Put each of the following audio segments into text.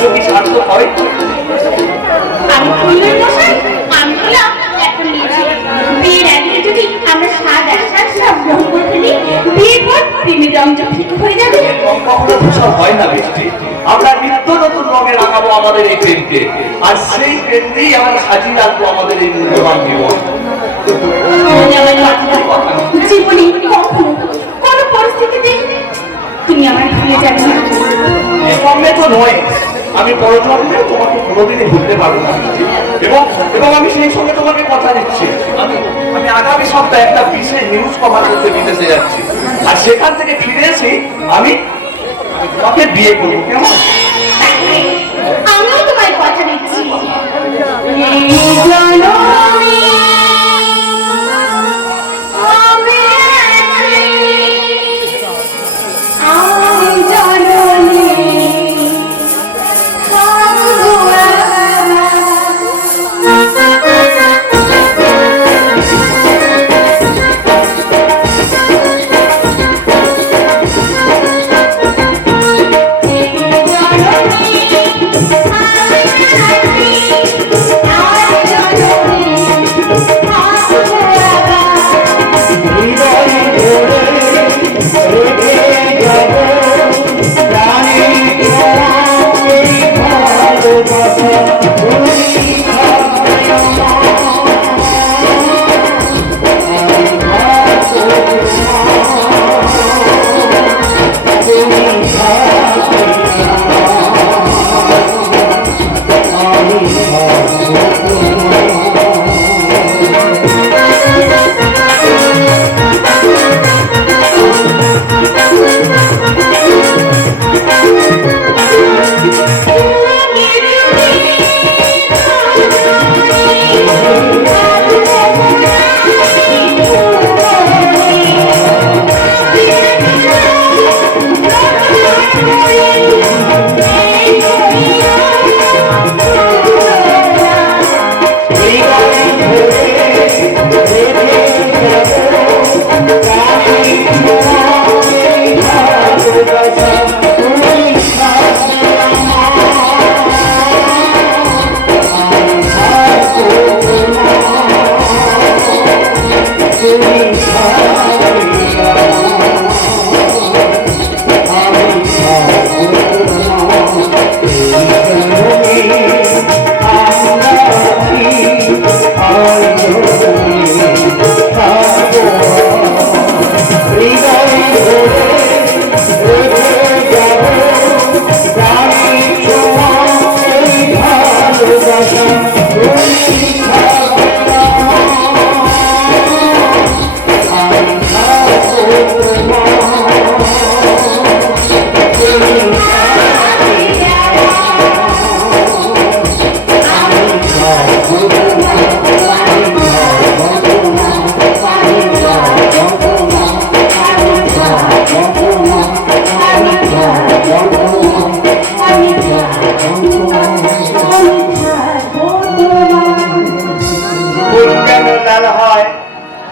পুজো কি সার্থক হয়? আমি বললাম মশাই, আমি বললাম একটা বিয়ের আগে যদি আমরা সাদা সব রং করে ফেলি, বিয়ের পর প্রেমের রংটা ফিকে হয়ে যাবে। কখনো ধূসর হয় না বৃষ্টি। আমরা নিত্য নতুন রঙে রাঙাবো আমাদের এই প্রেমকে, আর সেই প্রেম দিয়েই আমরা সাজিয়ে রাখবো আমাদের এই মূল্যবান জীবন। জীবনে কখনো কোনো পরিস্থিতিতে তুমি আমার ভুলে যাবে না। এই জন্মে তো নয়, আমি পরজন্মে তোমাকে কোনোদিনই ভুলতে পারবো না। এবং আমি সেই সঙ্গে তোমাকে কথা দিচ্ছি, আমি আগামী সপ্তাহে একটা বিশেষ নিউজ কভার করতে বিদেশে যাচ্ছি, আর সেখান থেকে ফিরে এসে আমি তোমাকে বিয়ে করবো। কেমন? আমিও তোমায় কথা দিচ্ছি।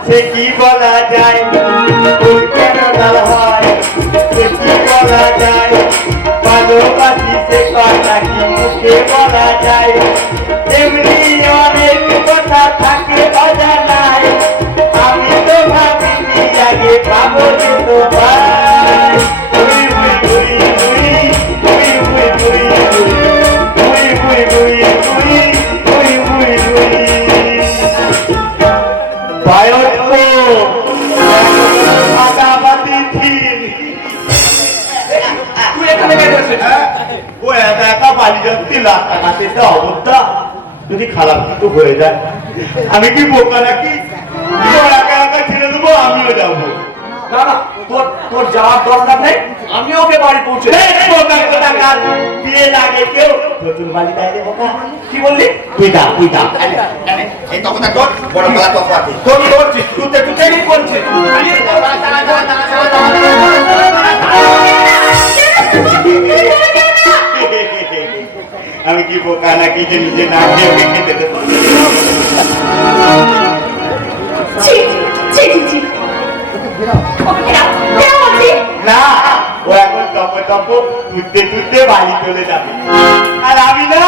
সে কি বলা যায়, ফুল কেন লাল হয় সে কি বলা যায়, ভালোবাসি সে কথা কি মুখে বলা যায়, এমনি অনেক কথা থাকে অজানায়, আমি তো ভাবিনি আগে পাবো যে তোমায়। যদি খারাপ কিছু হয়ে যায় আমি কি বোকা নাকি? একা একা ছেড়ে দেবো, আমিও যাবো। না না, তোর যাওয়ার দরকার নেই, আমি ওকে বাড়ি পৌঁছে দিয়ে লাগে কেউ নতুন বাড়ি দেয় রে বোকা। কি বললি? তুই দা এই তখন তোর বড় পালা তখন আছে তোর করছিস তুতে তুতে কি করছিস? আমি কি বোকা নাকি যে নিজে না খেয়ে ওকে খেতে দেবো? না, ও এখন টপ টপ তুলতে তুলতে বাড়ি চলে যাবে। আর আমি না,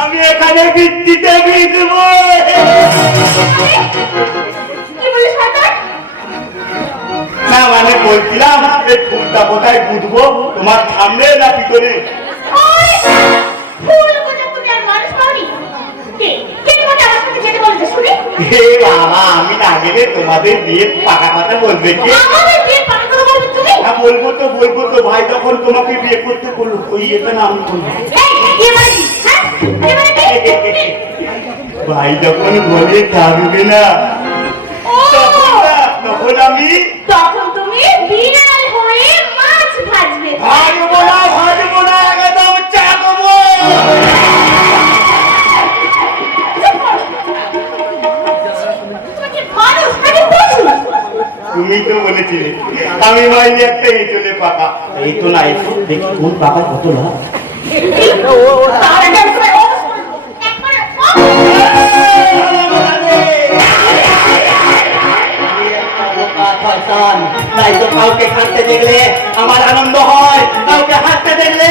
আমি এখানে বৃত্তিতে ভিজবো। কি বলিস শয়তান? না মানে বলছিলাম এই ফুলটা কোথায় বুঝবো, তোমার সামনে না ভিতরে? ওই ফুল কোথা তুমি আর মানুষ পাওনি? কে তোমাকে আমার সাথে যেতে বলেছে শুনি? হে বাবা, আমি না গেলে তোমাদের বিয়ের পাকা কথা বলবে কে? আমাদের বিয়ে পাকা করে বলবে তুমি? হ্যাঁ বলবো তো, ভাই যখন তোমাকে বিয়ে করতে বললো ওই এটা না আমি বলবো। এই কি মানে কি? হ্যাঁ কি মানে কি? ভাই যখন বলে থাকবে না ও তখন আমি তখন তুমি বিড়াল হয়ে মাছ ভাজবে। ভাজবো না, একদম চাকবো। তুমি কি মানুষ নাকি পশু? তুমি তো বলেছিলে আমি মাইনে একটা এঁচলে পাকা। এই তো না, একটু দেখি কোন পাকা কত না। তাহলে একবারে একবারে তাই তো কাউকে হাঁটতে দেখলে আমার আনন্দ হয়, কাউকে হাঁটতে দেখলে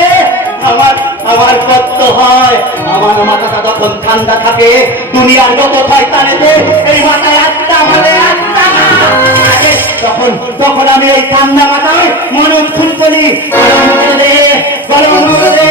আমার কষ্ট হয়। আমার মাথাটা যখন ঠান্ডা থাকে দুনিয়ার যত শয়তানেতে এই মাথায় আসতে আমাদের তখন আমি এই ঠান্ডা মাথায় মনে উৎফুল করি। গরম করে দে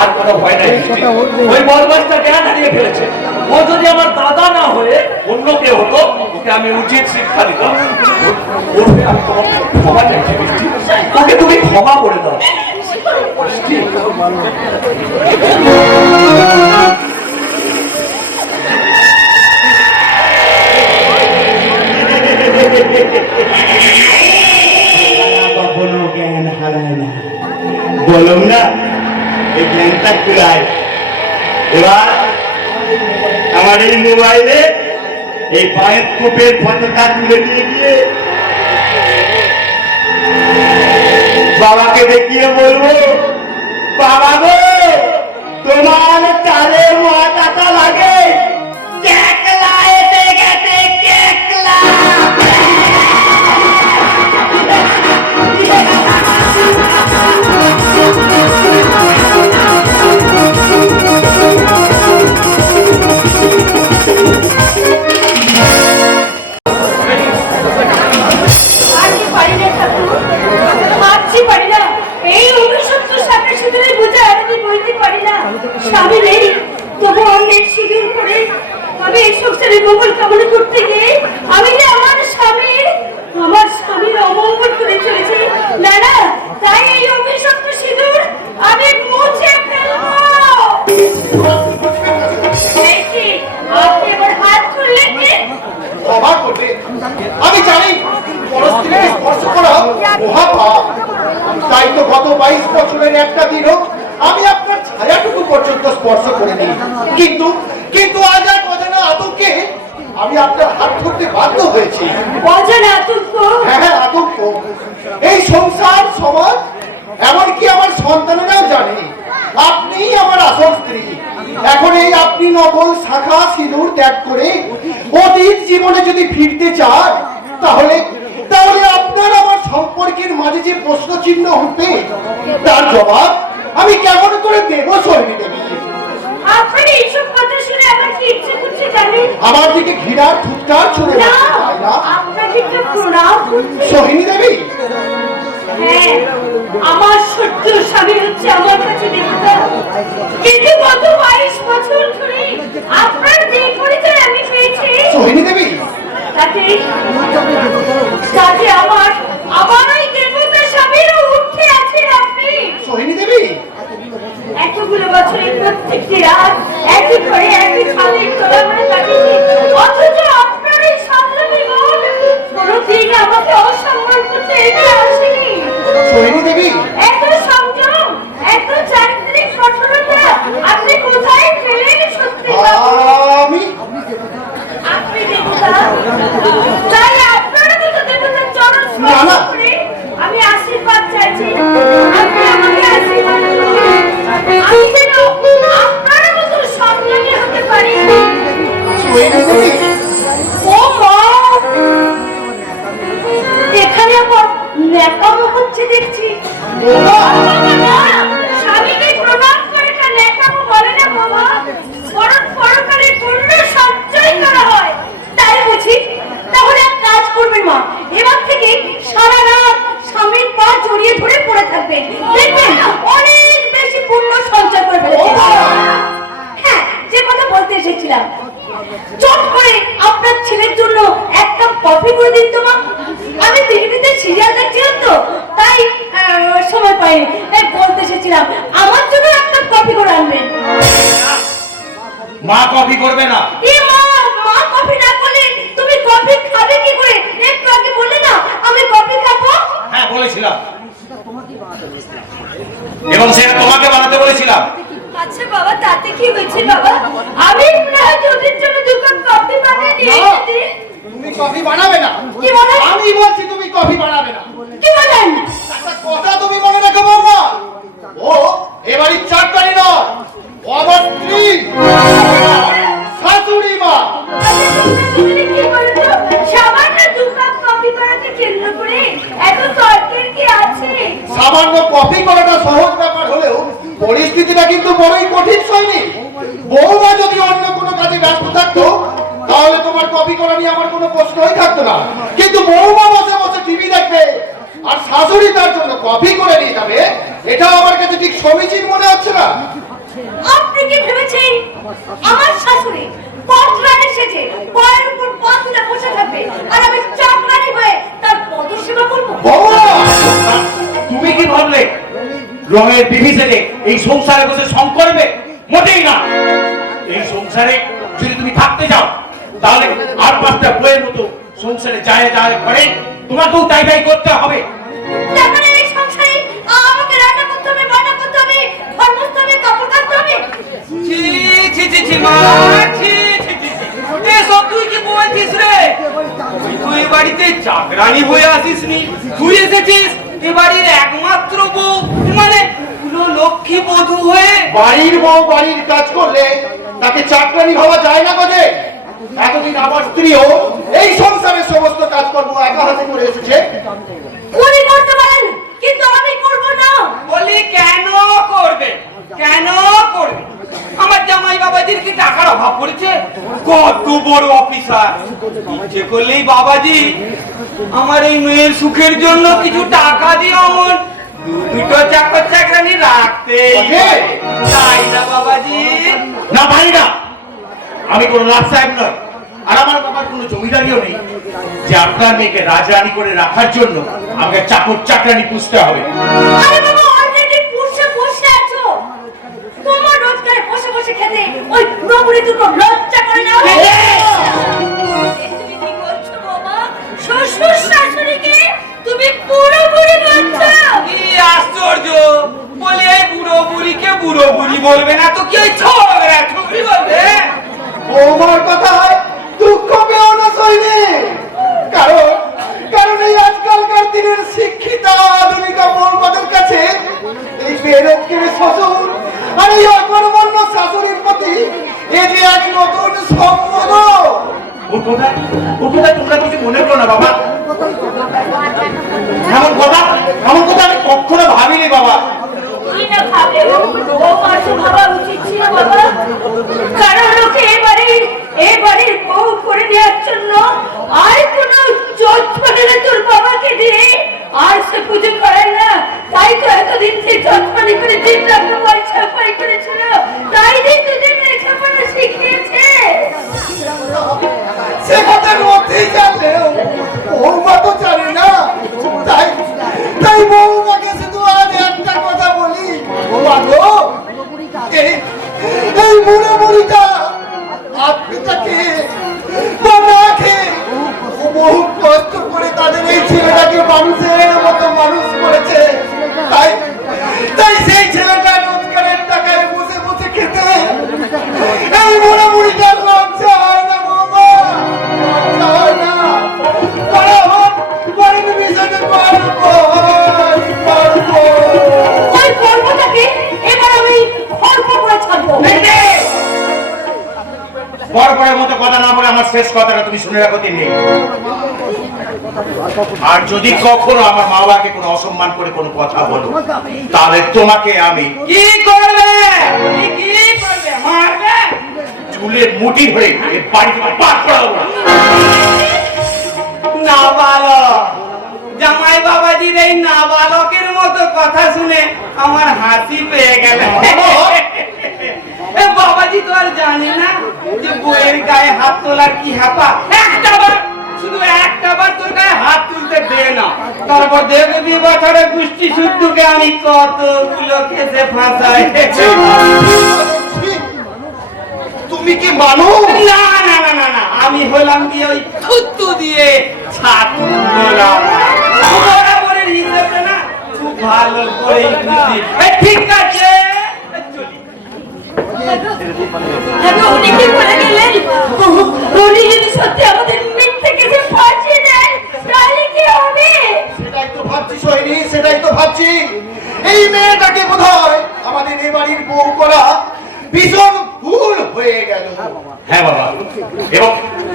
আর কোনো ভয় নাই বৃষ্টি। ওই বদমাসটা জ্ঞান হারিয়ে ফেলেছে। ও যদি আমার দাদা না হয়ে অন্য কেউ হতো, ওকে আমি উচিত শিক্ষা দিতাম। ওর হয়ে আমি তোমাকে ক্ষমা চাইছি বৃষ্টি, ওকে তুমি ক্ষমা করে দাও বৃষ্টি। কখনো জ্ঞান হারায় না, বলুন না এই জ্ঞানটা চুলায়। এবার আমার এই মোবাইলে এই পায়ের কোপের ফটোটা তুলে দিয়ে গিয়ে বাবাকে দেখিয়ে বলবো, বাবা গো তোমার চালে মাথাটা লাগে কেকলা এসে গেছে, কেকলা। স্বামী নেই তবু অন্যের সিঁদুর করে আমি এই সংসারে মঙ্গল কামনা করতে গিয়ে আমি যে আমার স্বামীর অমঙ্গল করে চলেছি। না না, তাই এই অভিশপ্ত সিঁদুর আমি মুছে ফেলবো। এই কি, আপনি আমার হাত তুললেন যে? ক্ষমা করবে, আমি জানি পরস্ত্রীকে স্পর্শ করা মহাপাপ। তাই তো গত 22 বছরের একটা দিনও আমি আপনার ছায়াটুকু পর্যন্ত স্পর্শ করিনি। কিন্তু আজ এক অজানা আতঙ্কে আমি আপনার হাত ধরতে বাধ্য হয়েছি। অজানা আতঙ্ক? হ্যাঁ, আতঙ্ক। এই সংসার সমাজ এমনকি আমার সন্তানেরাও জানে আপনিই আমার আসল স্ত্রী। এখন এই আপনি নকল শাখা সিঁদুর ত্যাগ করে অতীত জীবনে যদি ফিরতে চান, তাহলে আপনার আমার সম্পর্কের মাঝে যে প্রশ্ন চিহ্ন উঠবে তার জবাব আমি কেমন করে দেবো সৈনী দেবী? আপনার এইসব কথা শুনে আমার কি ইচ্ছে করছে জানেন? আমার দিকে ঘৃণার ফুটকার ছুড়ে না, মারতে না আপনাকে একটু প্রণাম করছি। সৈনী দেবী, হ্যাঁ, আমার সত্য স্বামী হচ্ছে আমার কাছে দেবতা। কিন্তু গত 22 বছর ধরে আপনার যে পরিচয় আমি পেয়েছি সৈনী দেবী, তাতে আমার ওই দেবতা স্বামীরও উঠে আছেন আপনি। সৈনী দেবী, এতগুলো বছরের প্রত্যেকটি রাত একই ঘরে একই ছাদের তলায় আমরা কাটিয়েছি, অথচ আপনার এই সংগ্রামী মন কোনোদিন আমাকে অসম্মান করতে এগিয়ে আসেনি। সৈনী দেবী, এত সংযম, এত চারিত্রিক কঠোরতা আপনি কোথায় পেলেন সত্যি বাবু? আপনি দেবতা, তাই আপনার মতো দেবতার চরণ স্পর্শ করে আমি আশীর্বাদ চাইছি। আপনি আমাকে বৈরী ও মা, এখানে আবার ন্যাকামো হচ্ছে দেখছি। বাবা, স্বামীকে প্রণাম করে তা ন্যাকামো বলে না বাবা, বরং পরকালে পুণ্য সঞ্চয় করা হয়। তাই বুঝি? তাহলে এক কাজ করবেন মা, এবার থেকে সারা রাত স্বামীর পা জড়িয়ে ধরে পড়ে থাকবেন, দেখবেন অনেক বেশি পুণ্য সঞ্চয় করে ফেলেছেন। হ্যাঁ, যে কথা বলতে এসেছিলাম, চট করে আপনার ছেলের জন্য এক কাপ কফি করে দিন তো মা। আমি টিভিতে সিরিয়াল দেখছিলাম তো, তাই সময় পাইনি, তাই বলতে এসেছিলাম আমার জন্য এক কাপ কফি করে আনবেন। মা কফি করবে না। এ মা, মা কফি না করলে তুমি কফি খাবে কি করে? একটু আগে বললে না আমি কফি খাবো। হ্যাঁ বলেছিলাম, এবং সেটা তোমাকে বানাতে বলেছিলাম। আচ্ছা বাবা, তাতে কি হয়েছে বাবা? আমি না তোদের জন্য দু কাপ কফি বানিয়ে নিয়ে এসেছি। তুমি কফি বানাবে না? কি বলেন? আমি বলছি তুমি কফি বানাবে না। কি বলেন? একটা কথা তুমি মনে রেখো বৌমা, ও এবারই চাকরি নয়, ও আমার স্ত্রী, শাশুড়ি মা। সামান্য দু কাপ কফি বানাতে কেন্দ্র করে এত তর্কের কি আছে? সামান্য কফি করাটা সহজ ব্যাপার হলেও পরিস্থিতিটা কিন্তু বড়ই কঠিন সৈনিক। বৌমা যদি অন্য কোনো কাজে ব্যস্ত থাকতো তাহলে তোমার কফি করা নিয়ে আমার কোনো প্রশ্নই থাকতো না, কিন্তু বৌমা বসে বসে টিভি দেখবে আর শাশুড়ি তার জন্য কফি করে নিয়ে যাবে, এটা আমার কাছে ঠিক সমীচীন মনে হচ্ছে না। আপনি কি ভেবেছেন আমার শাশুড়ি পথরানি সেজে পায়ের উপর পা তুলে বসে থাকবে আর আমি চাকরানি হয়ে তার পদসেবা করবো? বৌমা, তুমি কি ভাবলে রঙের বিভীষণে এই সংসারে বসে সং করবে? মোটেই না। এই সংসারে যদি তুমি থাকতে যাও তাহলে আর পাঁচটা বইয়ের মতো সংসারে যায় যায় করে তোমাকেও তাই তাই করতে হবে। তারপরে এই সংসারে আমাকে রান্না করতে হবে, বান্না করতে হবে, ঘর মুছতে হবে, কাপড় কাচতে হবে। ছি ছি ছি ছি মা, ছি ছি ছি ছি। এসব তুই কি বলছিস রে? তুই বাড়িতে চাকরানি হয়ে আসিস নি, তুই এসেছিস এ বাড়ির একমাত্র বউ, মানে পুরো লক্ষ্মী বধূ হয়ে। বাড়ির বউ বাড়ির কাজ করলে তাকে চাকরানি হওয়া যায় না বোঝে? এতদিন আমার স্ত্রীও এই সংসারের সমস্ত কাজকর্ম একা হাতে করে এসেছে। উনি করতে পারেন, কিন্তু আমি করব না। বলি কেন করবে? কেন করবে? আমার জামাই বাবাজির কি টাকার অভাব পড়েছে? কত বড় অফিসার, ইচ্ছে করলেই বাবাজি আমার এই মেয়ের সুখের জন্য কিছু টাকা দিয়ে অমন দুটো চাকর চাকরানি রাখতে, তাই না বাবাজি? না ভাই না, আমি কোনো লাট সাহেব নয়, আর আমার বাবার কোনো জমিদারিও নেই যে আপনার মেয়েকে রাজরানী করে রাখার জন্য আমাকে চাকর চাকরানি পুষতে হবে। আরে বাবা, অলরেডি পুষে বসে আছো। তোমার রোজগারে বসে বসে খেতে ওই পুরোপুরি দুটো লজ্জা করে না? তুমি কি বলছো বাবা? শ্বশুর শাশুড়িকে তুমি পুরোপুরি বলছো? কি আশ্চর্য! বলে এই বুড়ো বুড়িকে বুড়ো বুড়ি বলবে না তো কি ওই ছোকরা ছোকরি বলবে? বৌমার কথায় দুঃখ পেও না সৈনিক, কারণ কারণ এই আজকালকার দিনের শিক্ষিতা আধুনিকা বৌমাদের কাছে এই বেরেজকের শ্বশুর আর এই অকর্মণ্য শাশুড়ির প্রতি এ যে এক নতুন সম্মান। ওর কথা তোমরা কিছু মনে করো না বাবা। এমন কথা আমি কখনো ভাবিনি বাবা। তুই না ভাবে ও মাসু ভাবা উচিত ছিল বাবা, কারণ ওকে এবারে বউ করে দেওয়ার জন্য আর কোন যত্নে তোর বাবাকে দিয়ে আর সে পুজো করে না। তাই তো এতদিন সে যত্নে করে দিন রাত তোমার সাফাই করেছিল, তাই দিন দুদিন লেখাপড়া শিখিয়েছে। সে কথার মধ্যেই জানলেও বৌমা তো জানে না, তাই বৌমাকে শুধু আজ একটা কথা বলি, বৌমা এই বুড়ো বুড়িটা আপনি তাকে বহু কষ্ট করে তাদের এই ছেলেটাকে মানুষের মতো মানুষ করেছে, তাই সেই ছেলেটা রোজগারের টাকায় বসে বসে খেতে এই বুড়ো বুড়িটার লজ্জা হয় না বৌমা, লজ্জা হয় না। বাড়ির বিষয়টা ওই গর্বটাকে এবার আমি অল্প করে ছাড়বো। আমার শেষ কথাটা তুমি শুনে রাখো তিনি। আর যদি কখনো আমার মা বাবাকে কোনো অসম্মান করে কোনো কথা বলো, তাহলে তোমাকে আমি কি করবে? কি করবে? মারবে? চুলের মুঠি ধরে এ বাড়ি থেকে বার করাবো। নাবালক, জামাই বাবাজির এই নাবালকের মতো কথা শুনে আমার হাসি পেয়ে গেল। এ বাবাজি তো আর জানে না যে বইয়ের গায়ে হাত তোলার কি হ্যাপা। শুধু একটা বার তোর গায়ে হাত তুলতে দে না, তারপর দেখবি বছরে গোষ্ঠী শুদ্ধকে আমি কতগুলো খেতে ফাঁসাই। তুমি কি মানুষ? না না না না না, আমি হলাম কি ওই থুতু দিয়ে ছাতু বললাম। বরাবরের হিসেবে না খুব ভালো করে বুঝি। ঠিক আছে চলি। উনি কি বলে গেলেন? উনি যদি সত্যি আমাদের মিথ্যে কিছু ফাঁসিয়ে দেন তাহলে কি হবে? সেটাই তো ভাবছি সোহিনী, সেটাই তো ভাবছি। এই মেয়েটাকে বোধহয় আমাদের এ বাড়ির বউ করা ভীষণ ভুল হয়ে গেল। হ্যাঁ বাবা,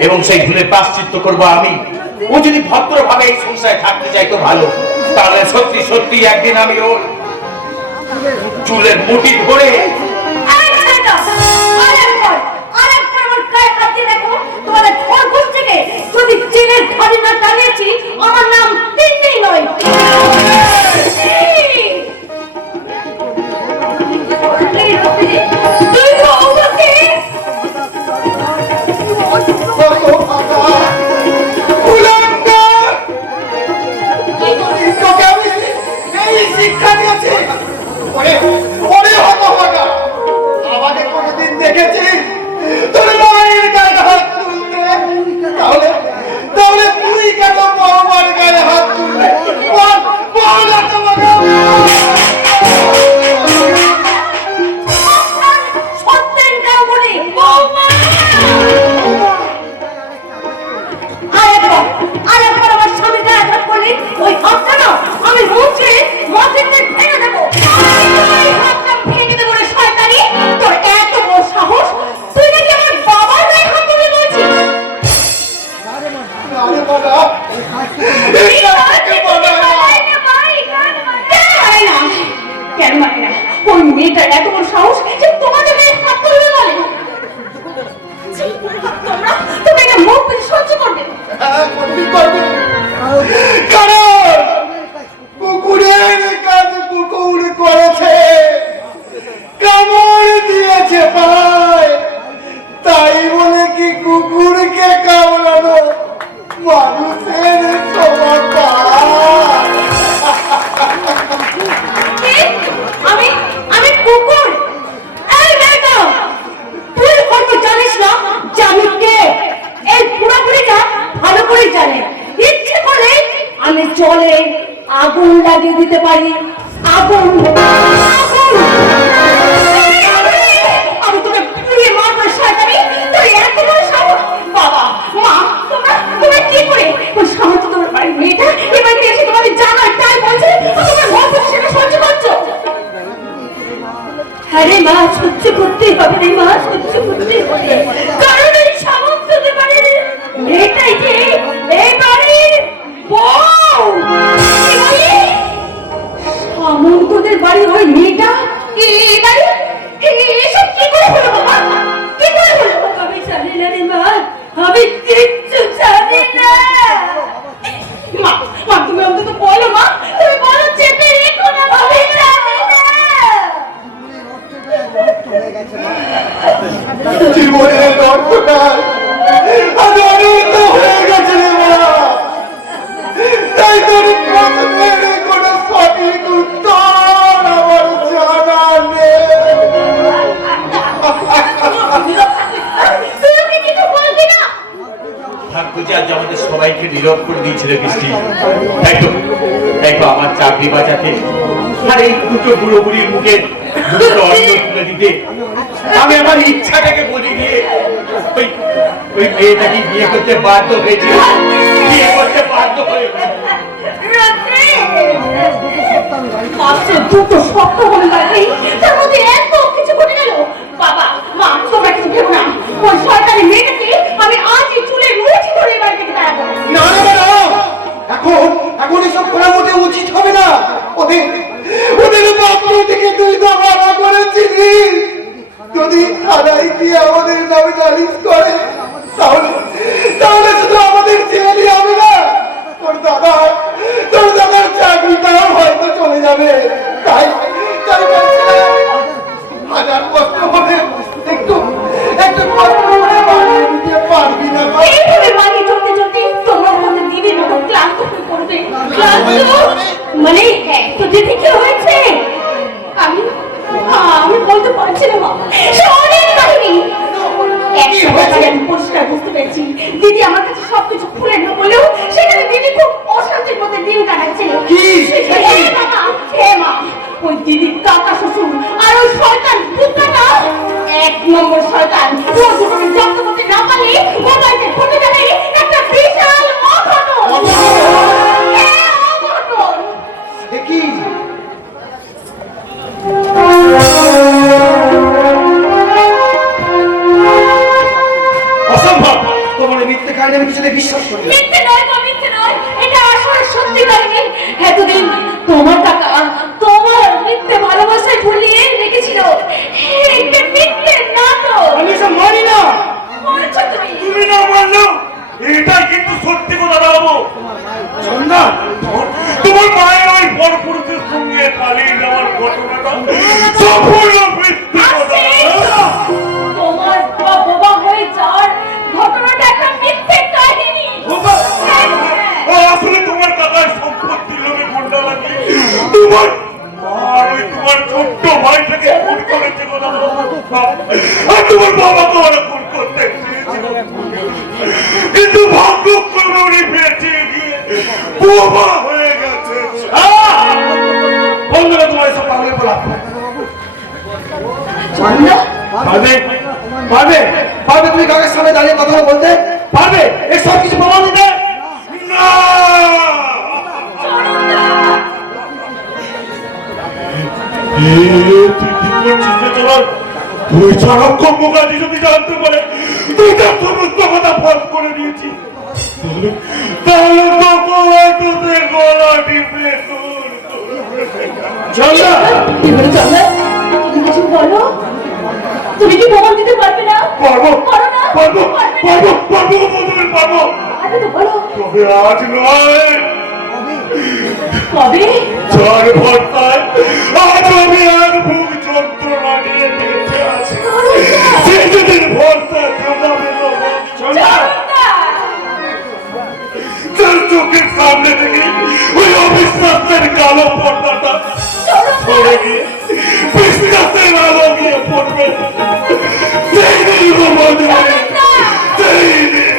এবং সেই ভুলের প্রায়শ্চিত্ত করবো আমি। ও যদি ভদ্রভাবে এই সংসারে থাকতে চাই তো ভালো, তাহলে সত্যি সত্যি একদিন আমি ওর চুলের মুঠি ধরে যদি চীনের ঘরে না টানিয়েছি আমার নাম তিন্নি নয়। তোকে আমি এই শিক্ষা দিয়েছি। ওরে হতভাগা, আমাকে কোনোদিন দেখেছিস তোর মায়ের গায়ে হাত তুলতে? তাহলে তাহলে তুই কেন আমার গায়ে হাত তুললে? বল বল হতভাগা। সত্যের নাম বলে বৌমা। আরেকবার আমার স্বামীর গায়ে হাত করলে ওই হাতটা না আমি মুছে মাটিতে ভেঙে দেবো। ওই হাতটা ভেঙে দেবো রে শয়তানি। তোর এত বড় সাহস, তুই নাকি আমার বাবার গায়ে হাত তুলে দিয়েছিস? আরে বাবা, কেন মানে না? ওই মেয়েটার এত বড় সাহস যে তোমাদের গায়ে হাত তুলে বলে? তুমি এটা মুখ বুঝে সহ্য করবে? কারণ কুকুরের কাজ কুকুর করেছে, কামড় দিয়েছে পায়, তাই বলে কি কুকুরকে কামড়ানো মানুষের সমান? আমি আমি কুকুর? এই মেয়েটা, তুই হয়তো জানিস না যে আমি কে। এই পুরাপুরিটা ভালো করে জানে। ইচ্ছে করে আমি জলে আগুন লাগিয়ে দিতে পারি। আগুন আগুন! আমি তোকে পুড়িয়ে মারবো শয়তানি। তুই এত বড় সাহস! বাবা মা, তোমরা কি করে ওই সামর্থ্য তোমার বাড়ির মেয়েটা এবার এসে তোমাদের জানার তাই বলছে তোমার মত সেটা সহ্য করছো? আরে মা, সহ্য করতেই হবে রে মা, সহ্য করতেই হবে। কারণ এই সামর্থ্যদের বাড়ির মেয়েটাই যে এই বাড়ির বউ। সামন্তদের বাড়ির ওই মেয়েটা এই বাড়ি এসব কি করে হলো বাবা? কি করে হলো? আমি জানি না রে মা, আমি কিচ্ছু জানি না। মা মা, তুমি অন্তত বলো মা, তুমি বলো চেপে রেখো না। আমি জানি না। জীবনের অর্থটা আজ অনন্ত হয়ে গেছে রে মা। তাই তোর প্রশ্নের কোনো সঠিক উত্তর আমার জানা নেই। তুমি কিছু বলবি না? ভাগ্য যে আজ আমাদের সবাইকে নীরব করে দিয়েছিল বৃষ্টি। তাই তো আমার চাকরি বাঁচাতে আর এই দুটো বুড়ো বুড়ির মুখে দুটো অন্ন তুলে দিতে আমি আমার ইচ্ছাটাকে বলে দিয়ে ওই মেয়েটাকে বিয়ে করতে বাধ্য হয়েছি। বিয়ে করতে বাধ্য হয়ে মাত্র দুটো শব্দ বলে লাগলেই তার মধ্যে এত কিছু ঘটে গেল। বাবা মা, তোমরা কিছু ভেবো না। ওই শয়তানি মেয়েটাকে আমি আজই দিদি কি হয়েছে? আমি আমি বলতে পারছি না মা, সে অনেক কাহিনী। একটা কথা আমি পরিষ্কার বুঝতে পেরেছি, দিদি আমার কাছে সবকিছু খুলে না বলেও সেখানে দিদি খুব অশান্তির মধ্যে দিন কাটাচ্ছে। হ্যাঁ বাবা, হ্যাঁ মা, ওই দিদির কাকা শ্বশুর আর ওই শয়তান পুত্রটা এক নম্বর শয়তান। ও দুটোকে জব্দ করতে না পারলে মোবাইলে ঘটে যাবে একটা বিশাল অঘটন। হ্যাঁ, অঘটন। দেখি অসম্ভব, তোমার এই মিথ্যে কাহিনী আমি কিছুতে বিশ্বাস করি না। মিথ্যে নয় গো, মিথ্যে নয়, এটা আসলে সত্যি কাহিনী। এতদিন তোমার টাকা তোমার মিথ্যে ভালোবাসায় ভুলিয়ে রেখেছিল। এটা মিথ্যে না তো? আমি এসব মানি না। বলছো তুমি? তুমি না মানলেও এটা কিন্তু সত্যি কথা বাবু। চন্দন, তোমার মায়ের ওই বড় পুরুষের সঙ্গে পালিয়ে যাওয়ার ঘটনাটা সম্পূর্ণ মিথ্যে কথা। তোমার বাবা হয়ে যাওয়ার ঘটনাটা একটা মিথ্যে কাহিনী। আসলে তোমার কাকার সম্পত্তি লোভে গুন্ডা লাগিয়ে তোমার আর ওই তোমার ছোট্ট ভাইটাকে খুন করেছে কথা আর তোমার বাবাকে ওরা খুন করতে চেয়েছিল। কিন্তু ভাগ্যক্রমে উনি বেঁচে গিয়ে বোমা হয়ে গেছে। বন্ধুরা, তোমার এসব পাগলের বলা চন্দন, পারবে পারবে পারবে তুমি কাকের সামনে দাঁড়িয়ে কথা বলতে পারবে? এই সব কিছু প্রমাণ দিতে? না, তুই কি করছিস রে তোর? তুই ছাড়া কর্মকাজী যদি জানতে পারে তুই তার সমস্ত কথা ফাঁস করে দিয়েছিস, তাহলে তোকে গলা টিপে চন্দন, কি বলে চন্দন? তুমি কিছু বলো, তুমি কি প্রমাণ দিতে পারবে না? পারবো পারো না? পারবো পারবে না? পারবো পারবো বদল পারবো, আরে তো বলো, তবে আজ নয়, কবে? যার ভর্তায় আজ আমি আর ভোগ যন্ত্রণা নিয়ে বেঁচে আছি, সেদিন ভর্তা জমাবে বাবা। চন্দন! তার চোখের সামনে থেকে ওই অবিশ্বাসের কালো পর্দাটা সরে গিয়ে বিশ্বাসের আলো গিয়ে পড়বে, সেই দিন ঘুমাতে হবে, সেই দিন।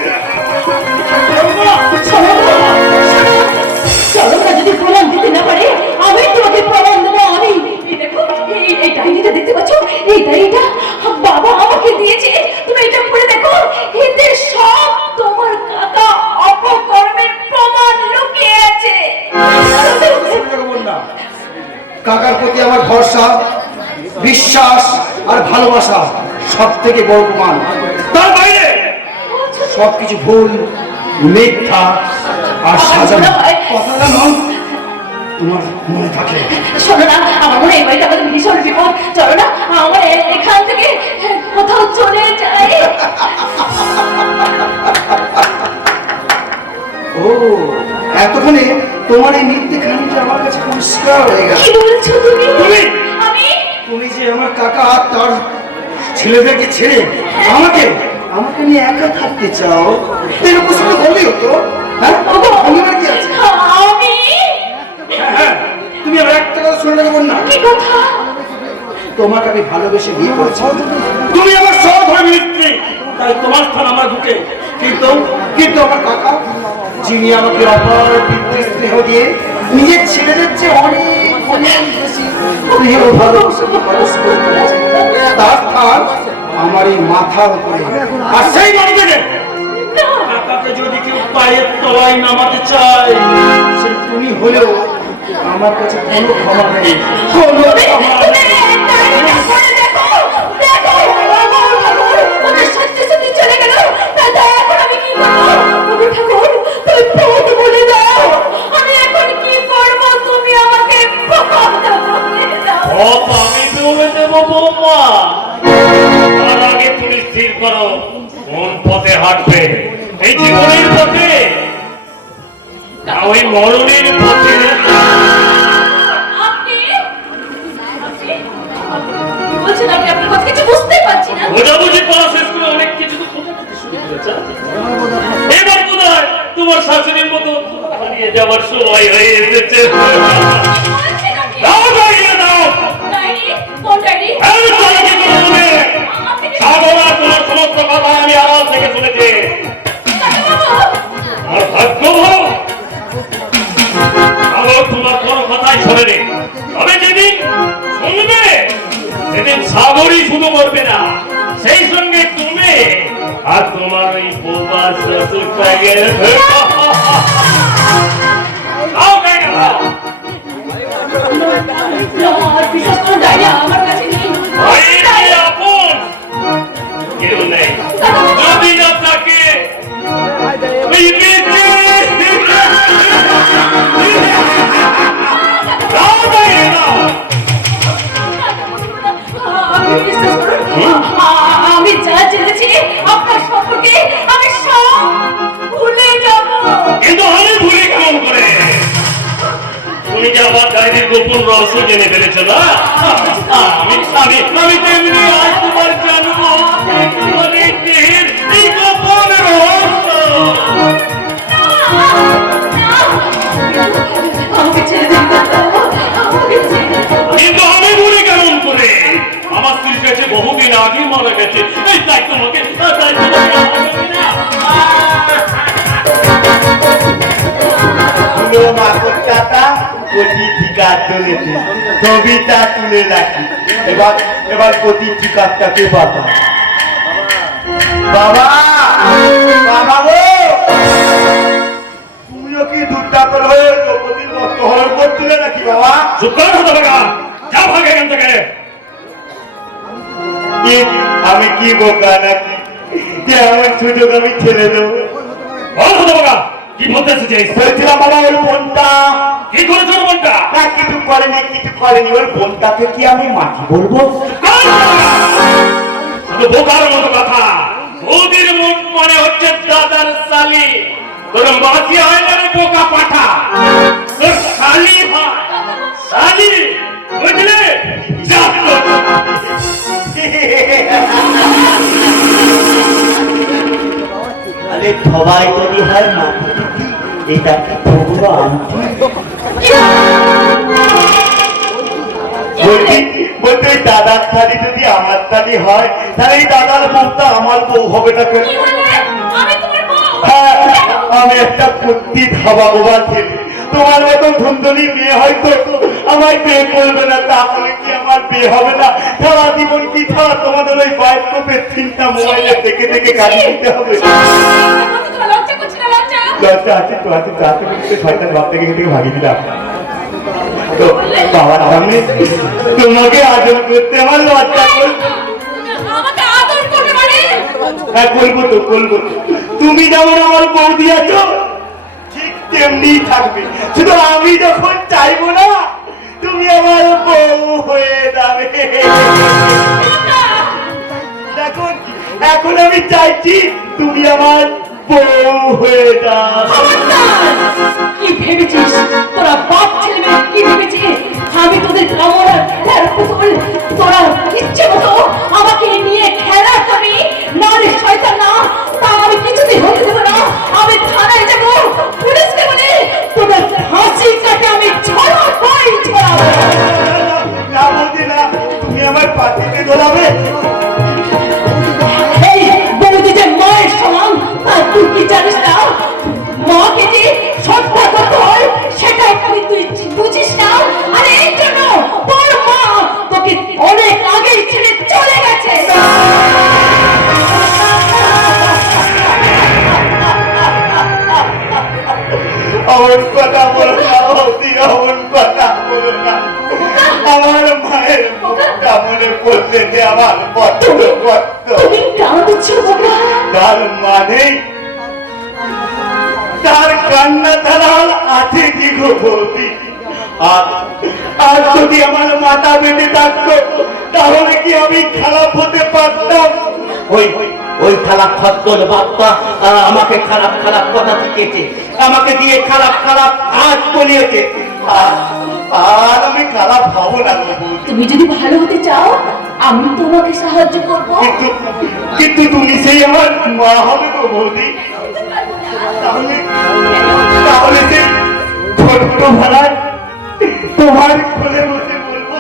চলো না, যদি প্রমাণ দিতে না পারে আমি তোমাকে প্রমাণ দেবো। আমি এই দেখো, এই ডায়েরিটা দেখতে পাচ্ছ? এই ডায়েরিটা বাবা আমাকে দিয়েছে, তুমি এটা পড়ে দেখো। এতে সব তোমার কাকা অপকর্মের প্রমাণ লুকিয়ে আছে। কাকার প্রতি আমার ভরসা, বিশ্বাস আর ভালোবাসা সব থেকে বড় প্রমাণ। তার বাইরে সবকিছু ভুল, মিথ্যা আর সাজানো। কথাটা নয়, তোমার মনে থাকে? শোনো না, আমার মনে হয় এই বাড়িটা আমাদের ভীষণ বিপদ। চলো না, আমার এখান থেকে কোথাও চলে যাই। ও, এতক্ষণে তোমার এই মিথ্যে খানিটা আমার কাছে পরিষ্কার হয়ে গেল। কি বলছো তুমি? আমি তুমি যে আমার কাকা তার ছেলেদেরকে ছেড়ে আমাকে আমাকে নিয়ে একা থাকতে চাও, এরকম শুধু বললেই হতো। হ্যাঁ, অঙ্গীকার কি আছে? আমি হ্যাঁ, তুমি আমার একটা কথা শুনে রাখবো না। কি কথা? তোমাকে আমি ভালোবেসে বিয়ে করেছি, তুমি আমার সহধর্মী স্ত্রী, তাই তোমার স্থান আমার বুকে। কিন্তু কিন্তু আমার কাকা, যিনি আমাকে অপার পিতৃস্নেহ দিয়ে নিজের ছেলেদের চেয়ে অনেক অনেক বেশি প্রিয় ভালোবাসা মানুষ করে তুলেছে, তার স্থান আমার এই মাথার উপরে। আর সেই মানুষের কাকাকে যদি কেউ পায়ের তলায় নামাতে চায়, সে তুমি হলেও আমার কাছে কোনো ক্ষমা নেই, কোনো ক্ষমা নেই। আমি বলে দেবো বৌমা, তার আগে তুমি স্থির করো কোন পথে হাঁটবে, এই জীবনের পথে না ওই মরণের পথে। বোঝাবুঝি করা শেষ করে অনেক কিছু তো খোঁজাখুঁজি শুরু করেছে। এবার বোধ হয় তোমার শাশুড়ির মতো হারিয়ে যাওয়ার সময় হয়ে এসেছে। কোন ডায়েরি? এই তোরা কি করে শুনে? সাগরা তোমার সমস্ত কথা আমি আড়াল থেকে শুনেছি। আর ভাগ্য ভালো, আবার তোমার কোনো কথাই শোনেনি। তবে যেদিন শুনবে সেদিন সাগরই শুধু করবে না, সেই সঙ্গে তুমি আর তোমার ওই বোবা শ্বশুরটাকে আর বিশেষ কোনো ডায়েরি আমার কাছে নেই। আপন কেউ নেই, যদি না থাকে ওই বেঁচে দাও বাইরে দাও। আপনি বিশ্বাস করুন, আমি যা জেনেছি আপনার সম্পর্কে আমি সব ভুলে যাব। কিন্তু আমি ভুলি কেমন করে? তুমি যে আমার ডায়েরির গোপন রহস্য জেনে ফেলেছো না? আমি আমি আমি তেমনি আজ তোমার জানবো অনেক দেহের এই গোপন রহস্য। আমাকে ছেড়ে দিন দাদা, আমাকে ছেড়ে দিন। কিন্তু আমি ভুলি কেমন করে? আমার স্ত্রীর কাছে বহুদিন আগে মারা গেছে, এই তাই তোমাকে মাকড়টা কচি ঠিকা চলেছে, ছবিটা তুলে রাখি। এবার এবার কচি ঠিকাটাকে বাবা বাবা বাবা গো, তুমিও কি দুর্দাকর হয়ে দ্রৌপদীর মতো হরণ করছিলে নাকি বাবা? সুন্দর হতে পারা, যা ভাগে এখান থেকে। আমি কি বোকা নাকি যে আমার সুযোগ আমি ছেড়ে দেবো? বল হতে পারা, কি বলতে এসেছিস? বলছিলাম বাবা ওই বোনটা কি করেছো ওর মনটা? না কিছু করেনি, কিছু করেনি। ওই বোনটাকে কি আমি মাটি বলবো? শুধু বোকার মতো কথা। বৌদির মুখ মানে হচ্ছে দাদার শালি, তোর মাঝি হয় না রে বোকা পাঠা, তোর শালি হয়, শালি, বুঝলে? যা তো। আরে সবাই যদি হয় মাটি, এটা কি তবুও আনছি? বলতে দাদার থালি যদি আমার থালি হয়, তাহলে এই দাদার বউটা আমার বউ হবে না কেন? কি বলে? আমি তোমার বউ। হ্যাঁ, আমি একটা কুত্তি ধাবা গোবা ছেলে, তোমার মতো ধুন্দলি মেয়ে হয়তো আমায় বিয়ে করবে না, তাহলে কি আমার বিয়ে হবে না? সারা জীবন কি ছাড়া তোমাদের ওই বায়োস্কোপের চিন্তা মোবাইলে দেখে দেখে কাটিয়ে দিতে হবে? আমি তোমার লজ্জা করছি না, লজ্জা? লজ্জা আছে তো আছে, তো আছে, কিন্তু শয়তান ভাব থেকে ভাগিয়ে দিলাম। তো বাবার সামনে তোমাকে আদর করতে আমার লজ্জা করছে। আমাকে আদর করবে মানে? হ্যাঁ করবো তো, করবো। তুমি যেমন আমার বৌদি আছো ঠিক তেমনি থাকবে, শুধু আমি যখন চাইবো না তুমি আমার বউ হয়ে যাবে। দেখুন এখন আমি চাইছি তুমি আমার বউ হয়ে যাও। কি ভেবেছিস তোরা? বাপ ছেলে মেয়ে কি ভেবেছিস? আমি তোদের কামড়ার খেলার পুতুল, তোরা ইচ্ছে মতো আমাকে নিয়ে খেলা করবি? না রে শয়তান না, তা আমি কিছুতেই হতে দেবো না। আমি থানায় যাবো, পুলিশকে বলে তোদের হাসি কাটে আমি ছড়াবই ছড়াবো। না বৌদি না, তুমি আমার পাতিতে ধরাবে। এই বৌদি যে মায়ের সমান, তা তুই কি জানিস না? মাকে যে শ্রদ্ধা করতে হয় সেটা এখানে তুই বুঝিস না। আর এই জন্য তোর মা তোকে অনেক আগেই ছেড়ে চলে গেছে। অমন কথা বলো না বৌদি, অমন কথা বলো না। আমার মায়ের মুখটা মনে পড়লে যে আমার কত কত। তুমি কাঁদছ বাবা? তার মানে তার কান্না ধারাল আছে কি গো বৌদি? আর যদি আমার মাথা বেঁধে থাকতো তাহলে কি আমি খারাপ হতে পারতাম? ওই ওই খারাপ খদ্দর বাপ্পা আমাকে খারাপ খারাপ কথা শিখিয়েছে, আমাকে দিয়ে খারাপ খারাপ কাজ বলিয়েছে। আর আমি খারাপ হবো না গো বৌদি। তুমি যদি ভালো হতে চাও আমি তোমাকে সাহায্য করব। কিন্তু তুমি সেই আমার মা হবে গো বৌদি। তাহলে তাহলে সেই ছোট্ট ভাড়ায় তোমার কোলে বসে বলবো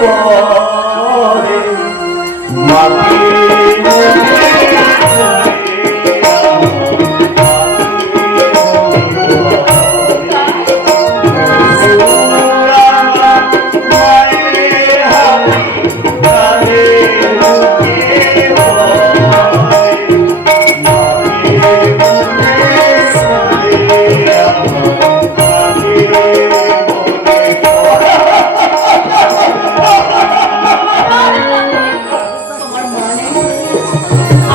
পরে মাটির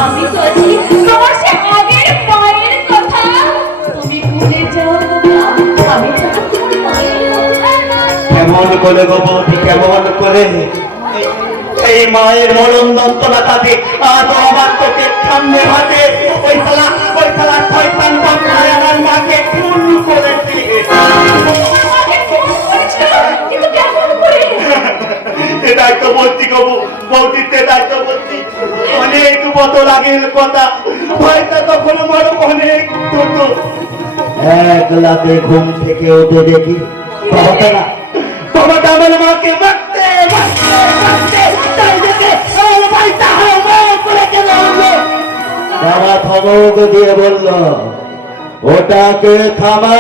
আমি তো আছি তোমার সে আগের মায়ের কথা তুমি ভুলে যাও বাবা আমি যখন তোমার মায়ের কথা কেমন করে গো বৌদি, কেমন করে এই মায়ের মরণ যন্ত্রণা কাটে আজ আমার চোখের সামনে হাতে ওই শালা শয়তান বাচ্চায় আমার মাকে খুন করেছে। কিন্তু কেমন করে এটাই তো বলছি গো বৌদি, এটাই তো বলছি। অনেক বছর আগের কথা, ভয়টা তখন আমার অনেক ছোট। এক রাতে ঘুম থেকে উঠে দেখি বাবাটা আমার মাকে মারতে মারতে মারতে তাই দেখে আমার ভাইটা হাওয়া করে কেন হলো। বাবা ধমক দিয়ে বলল, ওটাকে থামা,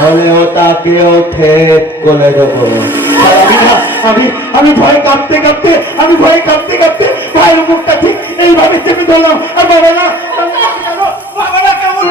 বলে ওটাকেও ঠেট করে দেবো। আমি ভয় কাঁপতে কাঁপতে ভাইয়ের মুখটা ঠিক এইভাবে চেপে ধরলাম। আর বাবা না কেমন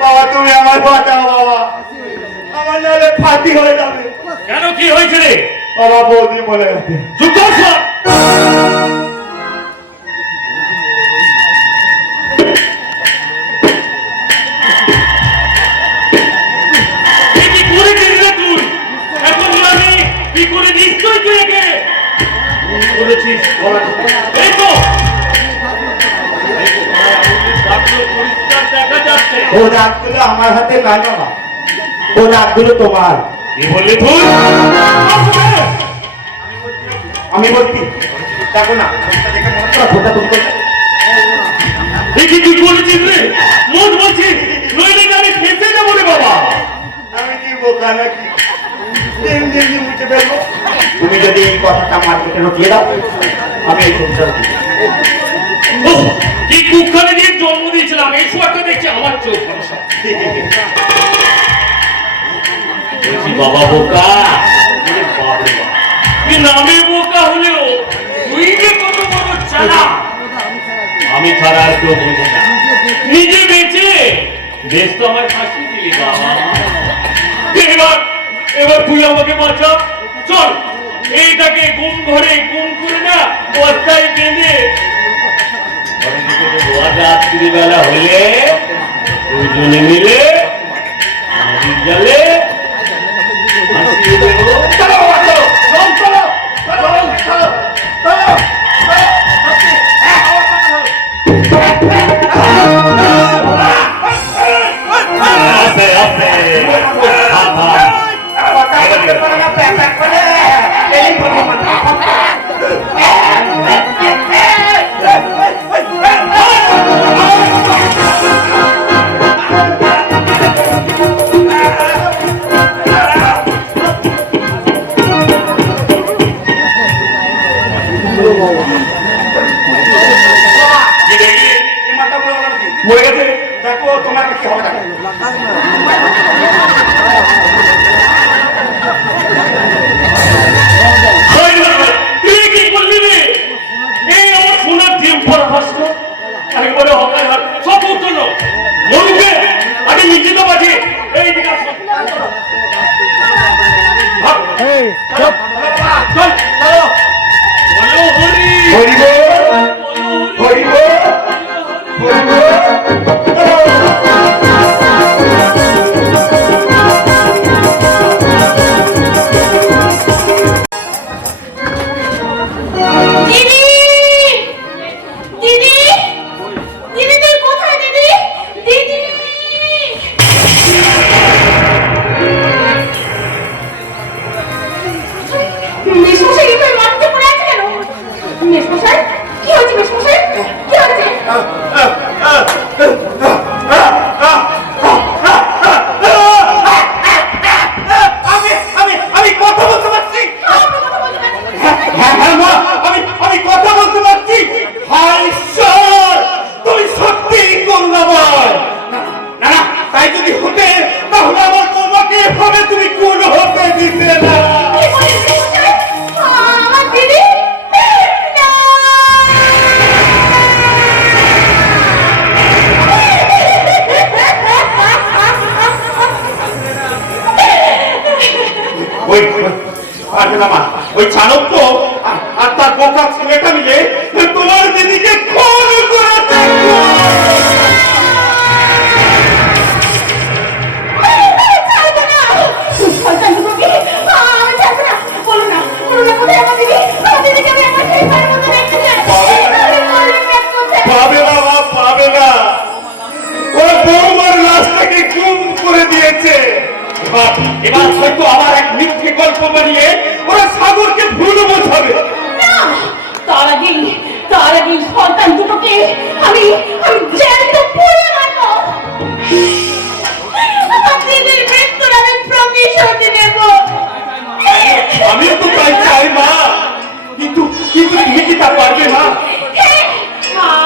বাবা, তুমি আমার বাঁচাও বাবা, আমার নাহলে ফাটি হয়ে যাবে। কেন, কি হয়েছে রে? বাবা বৌদি বলে গেছে। চুপ কর সব। কি করেছিস রে তুই? এখন আমি কি করে নিশ্চয় তুই একে বলেছিস? এই তো পরিষ্কার দেখা যাচ্ছে। ও দাগগুলো আমার হাতে নাই বাবা, ও দাগগুলো তোমার। কি বললি তুই? আমি বলছি দেখো না, ফোনটা তুমি করবে। দেখি তুই করেছিস রে? মোট বলছিস, নইলে আমি ফেঁসে যাবো রে বাবা। আমি কি বোকা নাকি? দিন দিন মুছে ফেলবো। তুমি যদি এই কথাটা মার্কেটে রটিয়ে দাও, আমি এই সংসার ওহ, কি কুখানে দিয়ে জন্ম দিয়েছিলাম, এই সুয়ারটা দেখছি আমার চোখ ভরসা। বলছি বাবা বোকা, ওরে বাপ রে বাপ। তুই নামে বোকা হলেও তুই যে কত বড় চালাক, আমি ছাড়া আর কেউ বোঝে না। নিজে বেঁচে বেশ তো আমার ফাঁসি দিলি বাবা। এবার তুই আমাকে বাঁচা। চল, এইটাকে গুম ঘরে গুম করে না বস্তায় বেঁধে রাত্রিবেলা হলে দুজনে মিলে নদীর জলে ভাসিয়ে দেবো। আস্তে আস্তে না, ওই চাণক্য আর তার বোকা ছেলেটা মিলে তোমার দিদিকে খুন করেছে। পাবে না বাপ, পাবে না। ওরা বৌমার লাশটাকে খুন করে দিয়েছে। এবার হয়তো আবার এক মিথ্যে গল্প বানিয়ে ওরা সাগরকে ভুল বোঝাবে। তার আগেই সন্তান দুটোকে আমি জ্যান্ত পুড়িয়ে মারবো। আমার দিদির মৃত্যুর আমি প্রতিশোধ নেব। আমিও তো তাই চাই মা, কিন্তু তুমি কি তা পারবে না?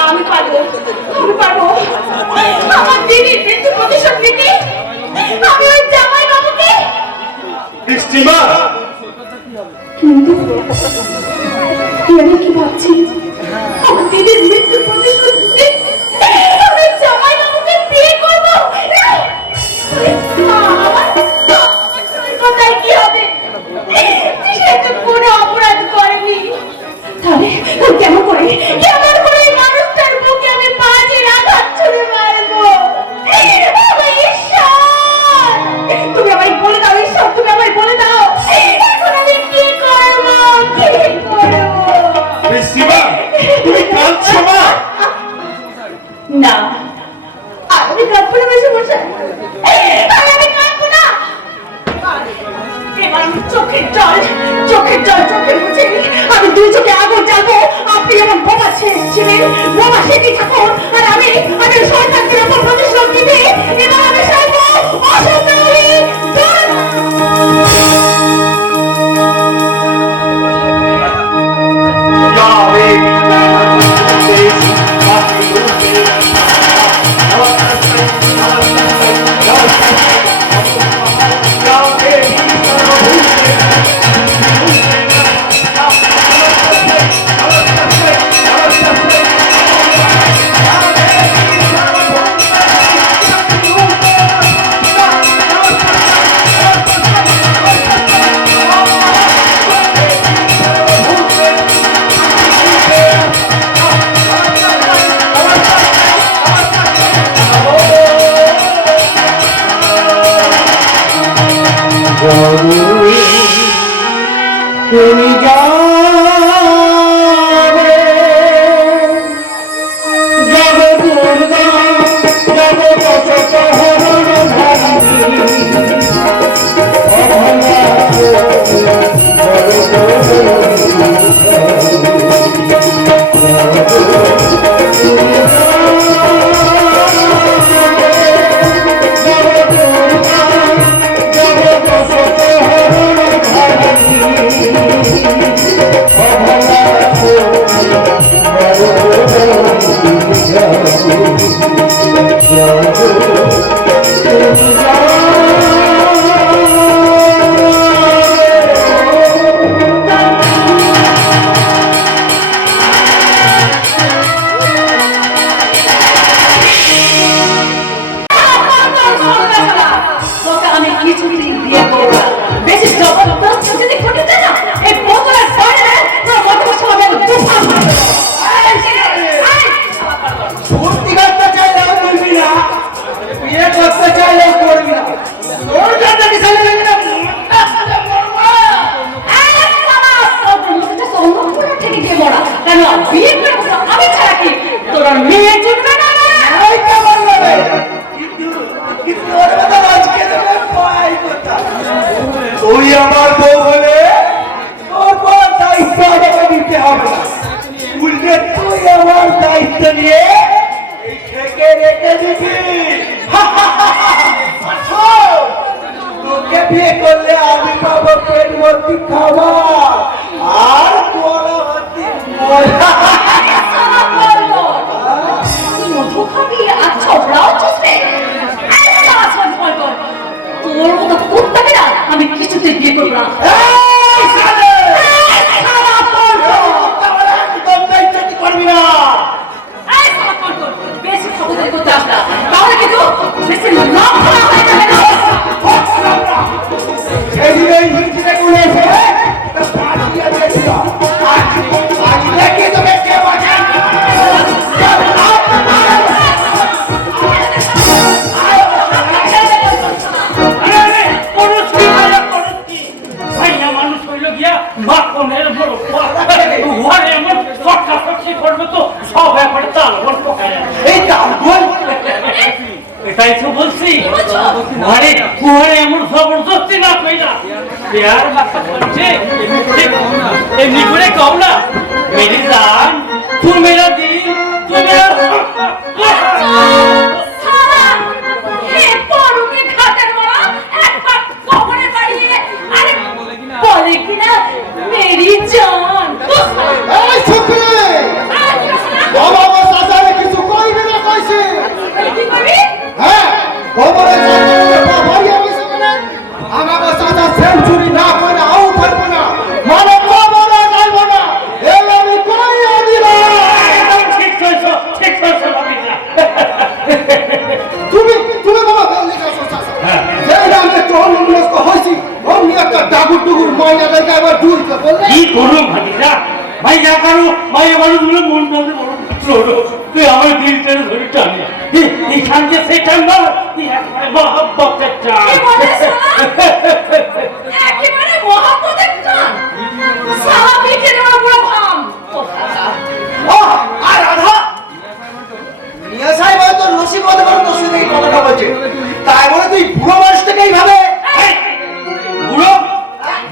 আমি পারবো। আমার দিদির মৃত্যুর প্রতিশোধ নিতে আমি ওই জামাই বাবুকে। বৃষ্টিমা, কিন্তু আমি কি ভাবছি, আমার দিদির মৃত্যুর প্রতিশোধ নিতে আমি জামাই বাবুকে বিয়ে করবো। কোথায় কি হবে? সে তো কোনো অপরাধ করেনি। তাহলে কেমন করে মানুষটার বুকে আমি বাজের আঘাত ছুড়ে মারবো? তুমি আমায় বলে দাও ঈশ্বর, তুমি আমায় বলে দাও এখন আমি কি করবো? বৃষ্টিমা, তুমি কাঁদছো মা? না, আমি কাঁদবো না বেশি বসে, আমি কাঁদবো না। এবার আমি চোখের জল চোখে মুছে আমি দুই চোখে আগুন জ্বালবো। আপনি যেমন বোমা ছিলেন, বোমা সেটি থাকুন, আর আমি সরকারকে ওপর প্রতিশোধ নিতে এবার আমি সারবো অসম্মানী তুমি যাবে দুর্গা যাবে কত শহর তুই আমার বউ হলে তোর বড় দায়িত্ব আমাকে নিতে হবে না, উল্টে তুই আমার দায়িত্ব নিয়ে এই থেকে রেখে দিবি। তোকে বিয়ে করলে আমি পাবো পেট ভর্তি খাবার আর তোরা ভর্তি মজা। আমি কিছুতে বিয়ে করবো না। করবি না, বেশি খবর করতে আসলা তাহলে কিন্তু বেশি নাম করা হয়ে যাবে না। এই হিংসিটা করে এসে আজ দেখি তোকে কে বাঁচায়। মানুষ হইল গিয়া মাখনের বড় ঘরে এমন সটকা সটকি করবে তো সব ব্যাপারে তাল বলবো এই তাল গোল এটাই তো বলছি ঘরে ঘরে এমন জবরদস্তি না কইরা বিয়ার বাসা করছে এমনি করে কও না মেরি জান তুই মেরা দিল তুই মেরা সারা হে পরকে খাতের বড় একবার কবরে বাড়িয়ে আরে বলে কিনা মেরি জান এই শুক্রে বাবা আমার চাচারে কিছু কইবি না কইছে। কি করবি হ্যাঁ খবরে ভাইয়া বসে মানে আমার চাচা সেঞ্চুরি না করে আউ পারবো না মানে খবরে যাইব না এই আমি কইয়া দিলাম। ঠিক কইছো ভাবিনা তুমি তুমি বাবা লেখা চাচা এই আমি তো অন্যস্ত হইছি অন্য একটা ডাগুর ডুগুর ময়না দেখে আবার দূরকে বললে কি করুম ভাতিজা ভাই যা করো ভাই আমার বলে মন বলতে বড় ছোড়ো তুই আমার দিল টেনে ধরে টানি এই খানকে সে টান না তুই একবারে মহব্বতের টান কি বলে একেবারে মহব্বতের টান সারা পিঠে দেওয়া পুরো ভাম আর রাধা মিয়া সাহেব হয়তো রসিকতা করে তোর সাথে এই কথাটা বলছে তাই বলে তুই বুড়ো মানুষটাকে এইভাবে বুড়ো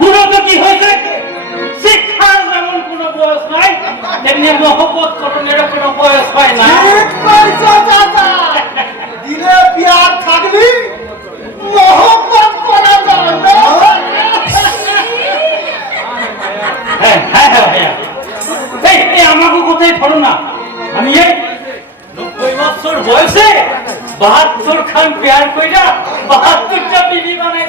বুড়ো তো কি হয়েছে শিক্ষার যেমন কোনো বয়স নাই তেমনি মহব্বত করণেরও কোনো বয়স হয় না ঠিক কইছো চাচা দিলে পিয়ার থাকলি মোহব্বত করা যায় না হ্যাঁ হ্যাঁ হ্যাঁ হ্যাঁ এই আমাকে কোথায় ফলো না আমি এই 90 বছর বয়সে 72 খান প্যার কইরা 72টা বিবি বানাই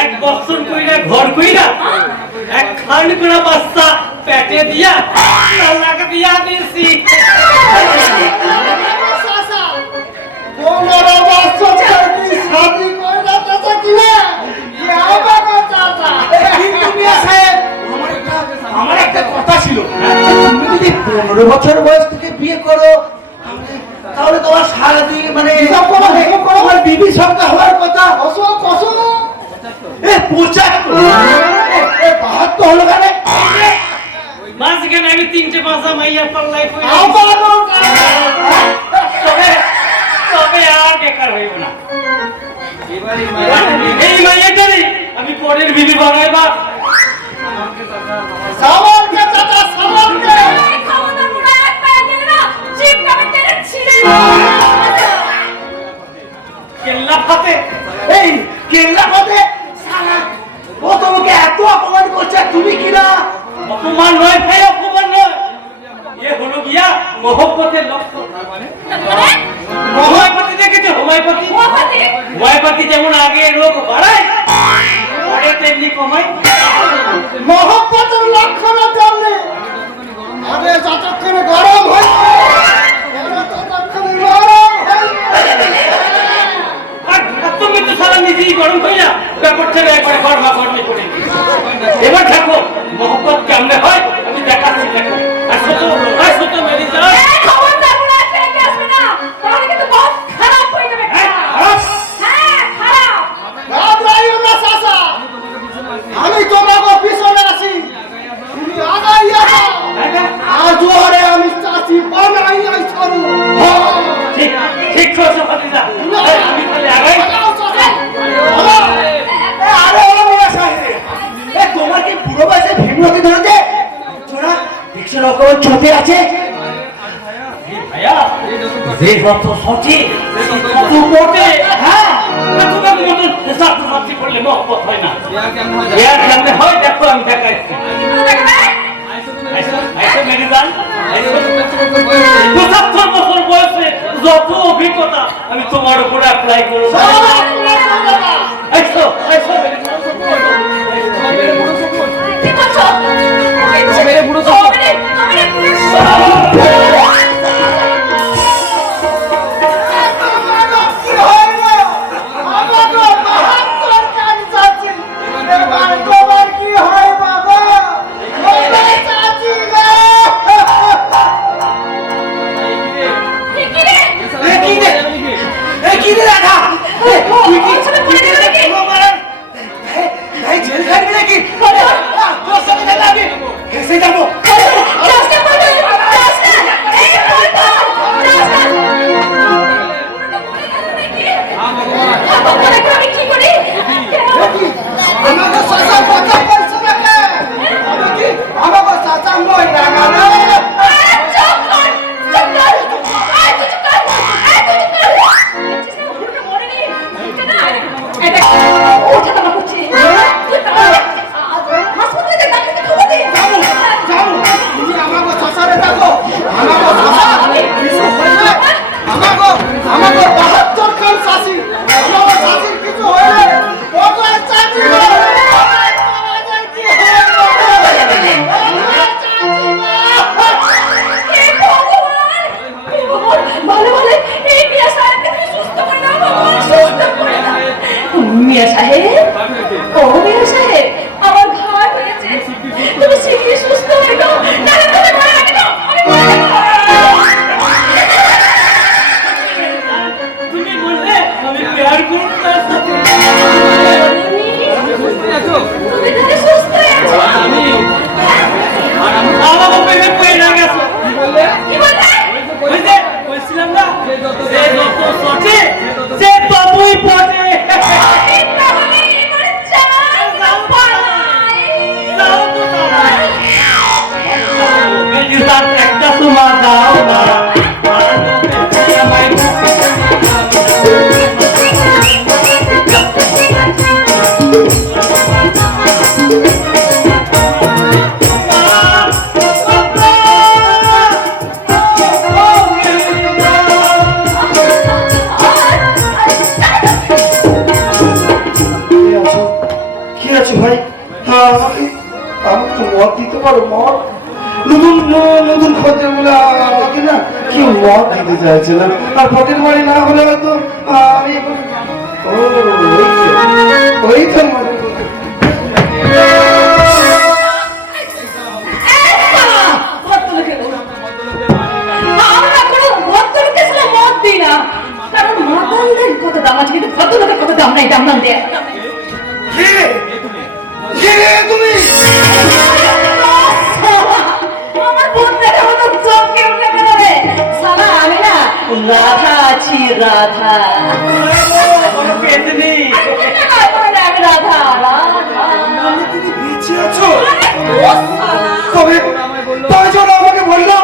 এক বছর কইরা ঘর কইরা এক খান করে বাচ্চা পেটে দিয়া তালাক দিয়া দিছি চাচা 15 বছর তুই শাদি কইরা চাচা কিনা ইয়াবা চাচা কিন্তু মিয়া সাহেব আমার একটা কথা ছিল তুমি যদি 15 বছর বয়স থেকে বিয়ে করো তাহলে তোমার সারাদিন মানে হিসাব করো তোমার বিবি সংখ্যা হওয়ার কথা কসো কসো 75 72 হলো কেন মাঝখানে আমি 3টে বাসা মাইয়া পাল্লাই কইরা আবারও তবে আর বেকার হইব না এই মাইয়াটারই আমি পরের বিবি বানাইবা সামানকে চাচা সামানকে এই খবরদার পুরো এক পায়ে দিলে না জিপ কামে টেনে ছিঁড়ে কেল্লা ফাতে এই কেল্লা পথে সারা ও তোমাকে এত অপমান করছে তুমি কি না অপমান নয় ভাই অপমান নয় এ হলো গিয়া মহব্বতের লক্ষণ হোমিওপ্যাথি দেখেছো হোমিওপ্যাথি মহাপতি হোমিওপ্যাথি যেমন আগে রোগ বাড়ায় পরে তেমনি কমায় মহব্বতের লক্ষণ জানলে আরে যতক্ষণে গরম হয় ততক্ষণে গরম হয় আর তুমি তো সারা নিজেই গরম হয়ে যা ব্যাপার ছেড়ে একবারে গরমা গরমি করে এবার দেখো মহব্বত কেমনে হয় আমি দেখাচ্ছি দেখো আসো তো মেরি যাও এই খবরদার পুরো এক পায়ে এগিয়ে আসবে না তাহলে কিন্তু বহুত খারাপ হয়ে যাবে হ্যাঁ খারাপ ঘাবড়াইও না চাচা আমি তোমাকে পিছনে আছি তুমি আগাইয়া যাও আজ ওরে আমি চাচি বানাই আই ছাড়ু ঠিক ঠিক করছো ভাতিজা আমি তাহলে আগাই আরে ও মিয়া সাহেব এ তোমার কি পুরো বয়সে ভিমরতি ধরেছে ছোড়া রিকশার অকল চোখে আছে ভাইয়া যে যত সচি তত মোটে হ্যাঁ তোমার মতন ছাত্র ছাত্রী করলে মহব্বত হয় না ইয়ার কেমনে হয় দেখো আমি দেখাইছি আইসো মেরি জান আইসো 75 বছর বয়সে যত অভিজ্ঞতা আমি তোমার উপর অ্যাপ্লাই করব আইসো আইসো মেরি জান কি করছো মেরে বুড়ো তো মেরে আমার তার একটা তোমার দাও না আমায় কি আছে ভাই? হ্যাঁ, আমাকে তো মদ দিতে পারো, মদ? নতুন খদ্দের বলে আমাকে না কি মদ দিতে চাইছে না, আর খদ্দের বাড়ি না হলে হয়তো আমি ও ওই তো মদের কথা। আমরা কোনো ভদ্রলোকের সাথে মত দিই না, কারণ মাতালদের কত দাম আছে, কিন্তু ভদ্রলোকের কত দাম নাই, দাম না দেয়া। তুমি আমার বন্ধুরা মতো চমকে উঠে গেল রে। শালা, আমি না রাধা আছি, রাধা। পেতনি আমি রাধা, রাধা। তুমি বেঁচে আছো? ও শালা। তবে জন্য আমাকে বললো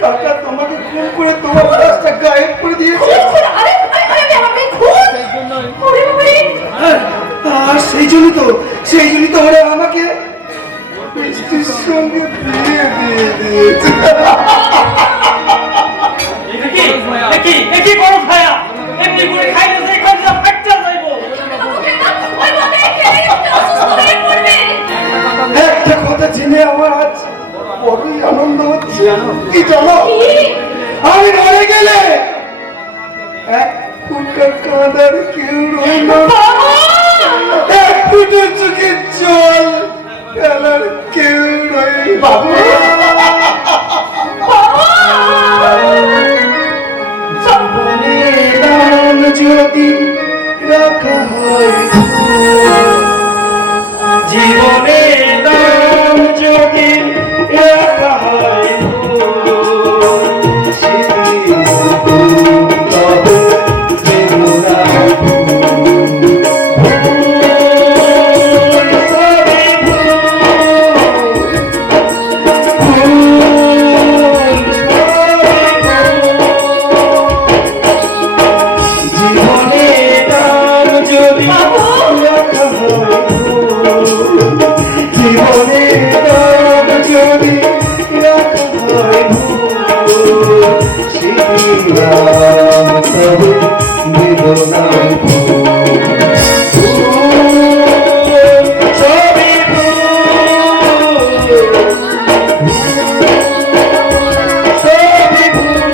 কাকা তোমাকে খুন করে তোমার লাশটা গায়েব করে দিয়েছে। আরে আমাকে খুন করে বলি। আর সেই জন্যই তো ওরা আমাকে মিষ্টির সঙ্গে বিয়ে দিয়ে দিয়েছে। কি বড় খায়া এমনি করে খাইলে যে খাইলে ফাটতে যাইবো। ওই মতে খেলে অসুস্থ হয়ে পড়বে। একটা কথা জেনে আমার আজ বড়ই আনন্দ হচ্ছে। কি জানো, আমি মরে গেলে এক ফুটা কাঁদার কেউ রইল না, এক ফুটা চোখের জল ফেলার কেউ রইল না। জীবনের নাম যদি রাখা হয়, জীবনের নাম যদি রাখা হয়, সেদিন তবে বেদনা জীবনের নাম যদি রাখা হয়, জীবনের নাম যদি রাখা হয়, সেদিন নাম তবে বেদনার ভুল। সবই ভুল, সবই ভুল, সবই ভুল,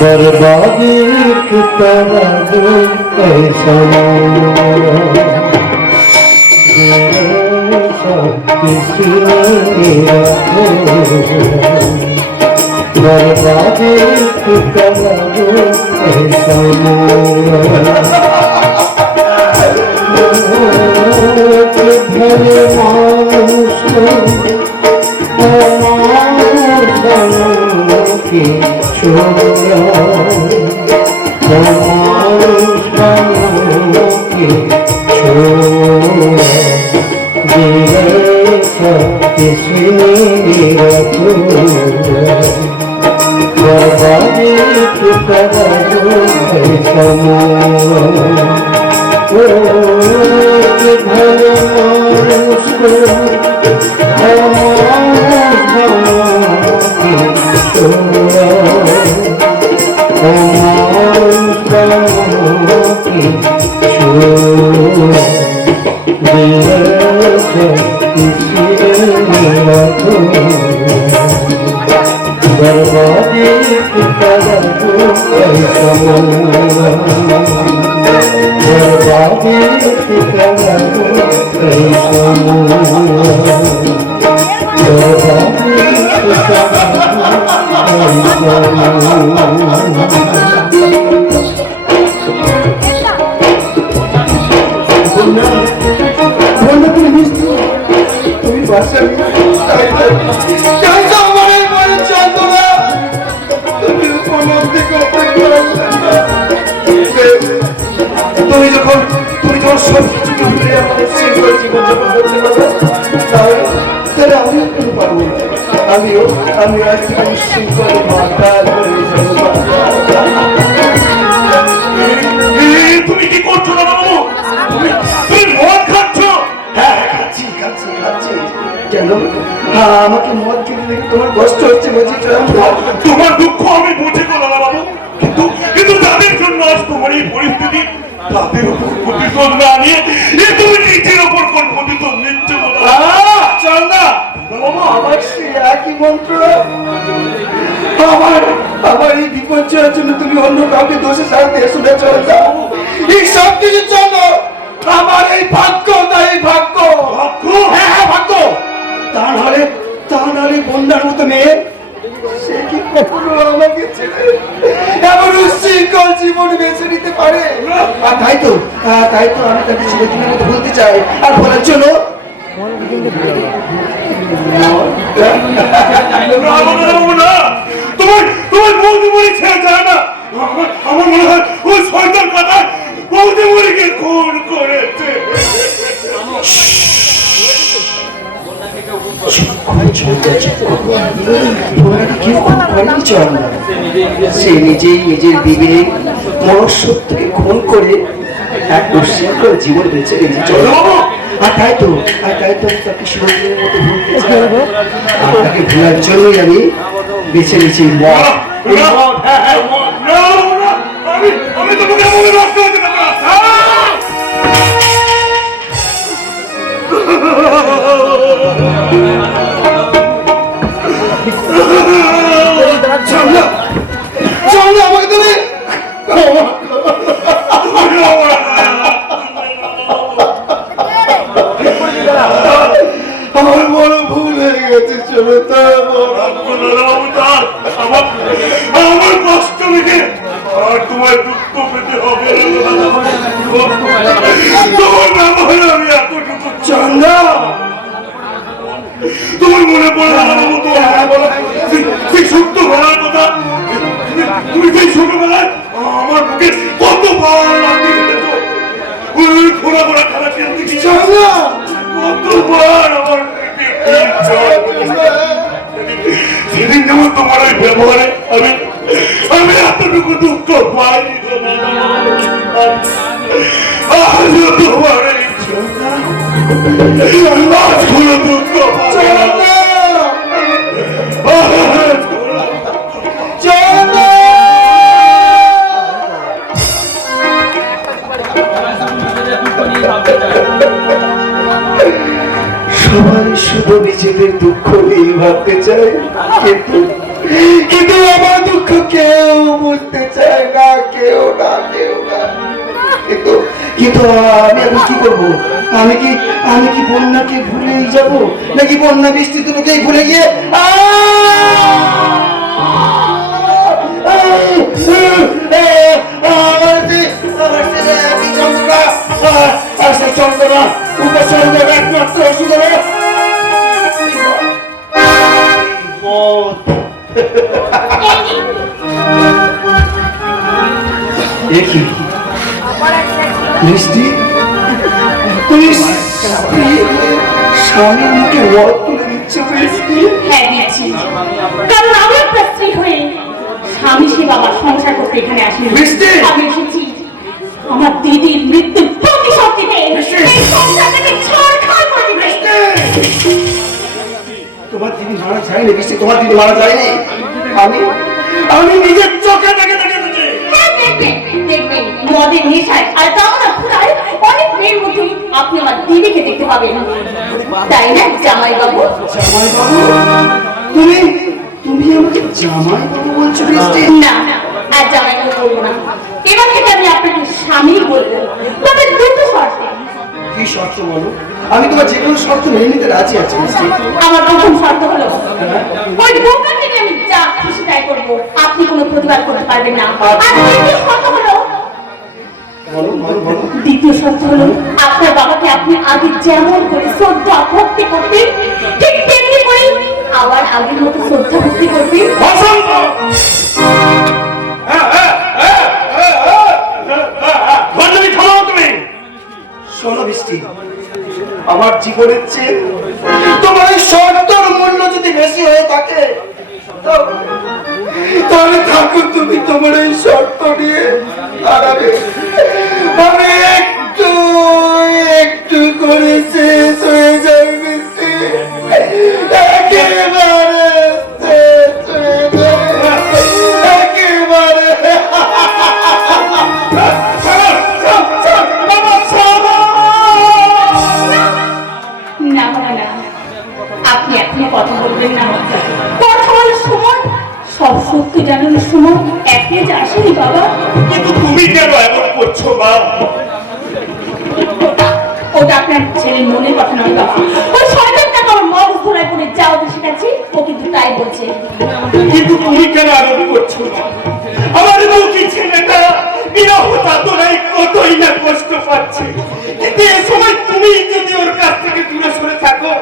बर्बादी की तरह ऐसा किसी बर्बादी की तरह ऐसा भले मानुष की छोड़ा मानुष की छोड़ा किसी बर्बादी की तरह भले मानुष बर्बादी की तरह তুমি বাসা আমার মনে চন্দনা তুমি উপলব্ধি করতে তুমি যখন সব কিছুকে ভুলে আমাদের শৃঙ্খল জীবনযাপন করতে পারো তাহলে আমিও কোনো পারবো না। আমিও আজ থেকে শৃঙ্খল মাথা তুমি কি করছো না বাবু? তুমি মদ খাচ্ছ? হ্যাঁ খাচ্ছি কেন আমাকে মদ কিনে দেখে তোমার কষ্ট হচ্ছে বুঝি? তোমার দুঃখ আমি বুঝে গেল না বাবু, কিন্তু তাদের জন্য আজ তোমার এই পরিস্থিতি, তাদের উপর প্রতিশোধ না নিয়ে তুমি নিজের ওপর কোন প্রতিশোধ নিচ্ছ? চন্দা বাবা আমার সেই একই মন্ত্র আমার এই বিপর্যয়ের জন্য তুমি অন্য কাউকে দোষে সারতে শুনে চলে যাও। এই সব কিছুর জন্য আমার এই ভাগ্য ভাগ্য হ্যাঁ ভাগ্য। তা নাহলে বন্যার মতো মেয়ে সে কি কখনো আমাকে ছেড়ে এমন উচ্ছৃঙ্খল জীবন বেছে নিতে পারে? আর তাই তো আমি তাকে চিরদিনের মতো বলতে চাই, আর বলার জন্য তোমার বৌদিমণি ছেড়ে যায় না। আমার মনে হয় ওই শয়তান কথা বৌদিমণিকে খুন করেছে। সে নিজের বিবেক মনুষ্যত্বকে খুন করে এক উচ্ছৃঙ্খল জীবন বেছে নিয়েছে। আর তাই তো তাকে শিরোদিনের মতো ভুলতে চাই। আর তাকে ভোলার জন্যই আমি বেছে নিয়েছি আমি তোমাকে মনে নষ্ট হতে দেবো না। আমাকে তুমি আমার বড় ভুল হয়ে গেছে। চলো আমার কষ্ট দেখে আর তোমার দুঃখ পেতে হবে না। তোমার ব্যবহারে আমি এতটুকু চন্দা তোমার মনে পড়ে সেই ছোট্ট বেলার কথা। তুমি সেই ছোটবেলায় আমার বুকে কতবার লাগিয়ে দিয়েছো। ঘোরা ঘোরা খেলা খেলতে গিয়ে কতবার আমার সেদিন যেমন তোমার ওই ব্যবহারে আমি এতটুকু দুঃখ পাইনি। আজও তোমার এই কোনো দুঃখ পাই না। সবাই শুধু নিজেদের দুঃখ নিয়ে ভাবতে চায়, কিন্তু আমার দুঃখ কেউ বুঝতে চায় না, কেউ না। কিন্তু আমি এখন কি করবো? আমি কি বন্যাকে ভুলেই যাব, নাকি বন্যা বৃষ্টি দুটোকেই ভুলে গিয়ে চন্দ্রা উপচন্দ্রের একমাত্র ওষুধ হলো মদ। দেখি মিষ্টি, তুমি স্বামীর মুখে মদ তুলে দিচ্ছ মিষ্টি? হ্যাঁ দিচ্ছি, কারণ আমি একটা স্ত্রী হয়ে স্বামী সে বাবা সংসার করতে এখানে আসি। আমি এসেছি আমার দিদির মৃত্যুর প্রতিশোধ নিতে, এই সংসারটাকে ছাড়খাড় করে দিতে। তোমার দিদি মারা যায়নি মিষ্টি, তোমার দিদি মারা যায়নি। আমি নিজের চোখে দেখে দেখেছি। হ্যাঁ দেখবেন মদের নেশায় আর কামনা ক্ষুধায় অনেক মেয়ের মধ্যেই আপনি আমার দিদিকে দেখতে পাবেন, তাই না জামাই বাবু? জামাই বাবু? তুমি আমাকে জামাই বাবু বলছো মিষ্টি? না, আর জামাই বাবু বলবো না, এবার থেকে আমি আপনাকে স্বামী বলবো। শর্ত মেনে নিতে রাজি আছি মিষ্টি। আমার প্রথম শর্ত হলো ওই বোকা থেকে আমি যা খুশি তাই করবো, আপনি কোনো প্রতিবাদ করতে পারবেন না। আর দ্বিতীয় শর্ত হলো বলো বলো বলো। দ্বিতীয় শর্ত হলো আপনার বাবাকে আপনি আগে যেমন করে শ্রদ্ধা ভক্তি করতেন, ঠিক তেমনি করে আবার আগের মতো শ্রদ্ধা ভক্তি করবেন। শোনো মিষ্টি, আমার জীবনের চেয়ে তোমার এই শর্তর মূল্য যদি বেশি হয়ে থাকে তাহলে থাকো তুমি তোমার এই শর্ত নিয়ে। আর আমি একটু একটু করে শেষ হয়ে যাই মিষ্টি, একেবারে শেষ হয়ে যাই, একেবারে। না না না, আপনি এখনো কথা বলবেন না। কথা বলার সময়, সব সত্য জানানোর সময় একই যে আসেনি বাবা। কিন্তু তুমি কেন এমন করছো মা? ওটা আপনার ছেলের মনের কথা নয় বাবা। ওই শয়তানটা আমার মগজ ধরায় পড়ে যাও বেশি কাছে, ও কিন্তু তাই বলছে। কিন্তু তুমি কেন এমন করছো মা? আমার মুখী ছেলেটা বিরহ তাতনায় কতই না কষ্ট পাচ্ছে, কিন্তু এ সময় তুমি যদি ওর কাছ থেকে দূরে সরে থাকো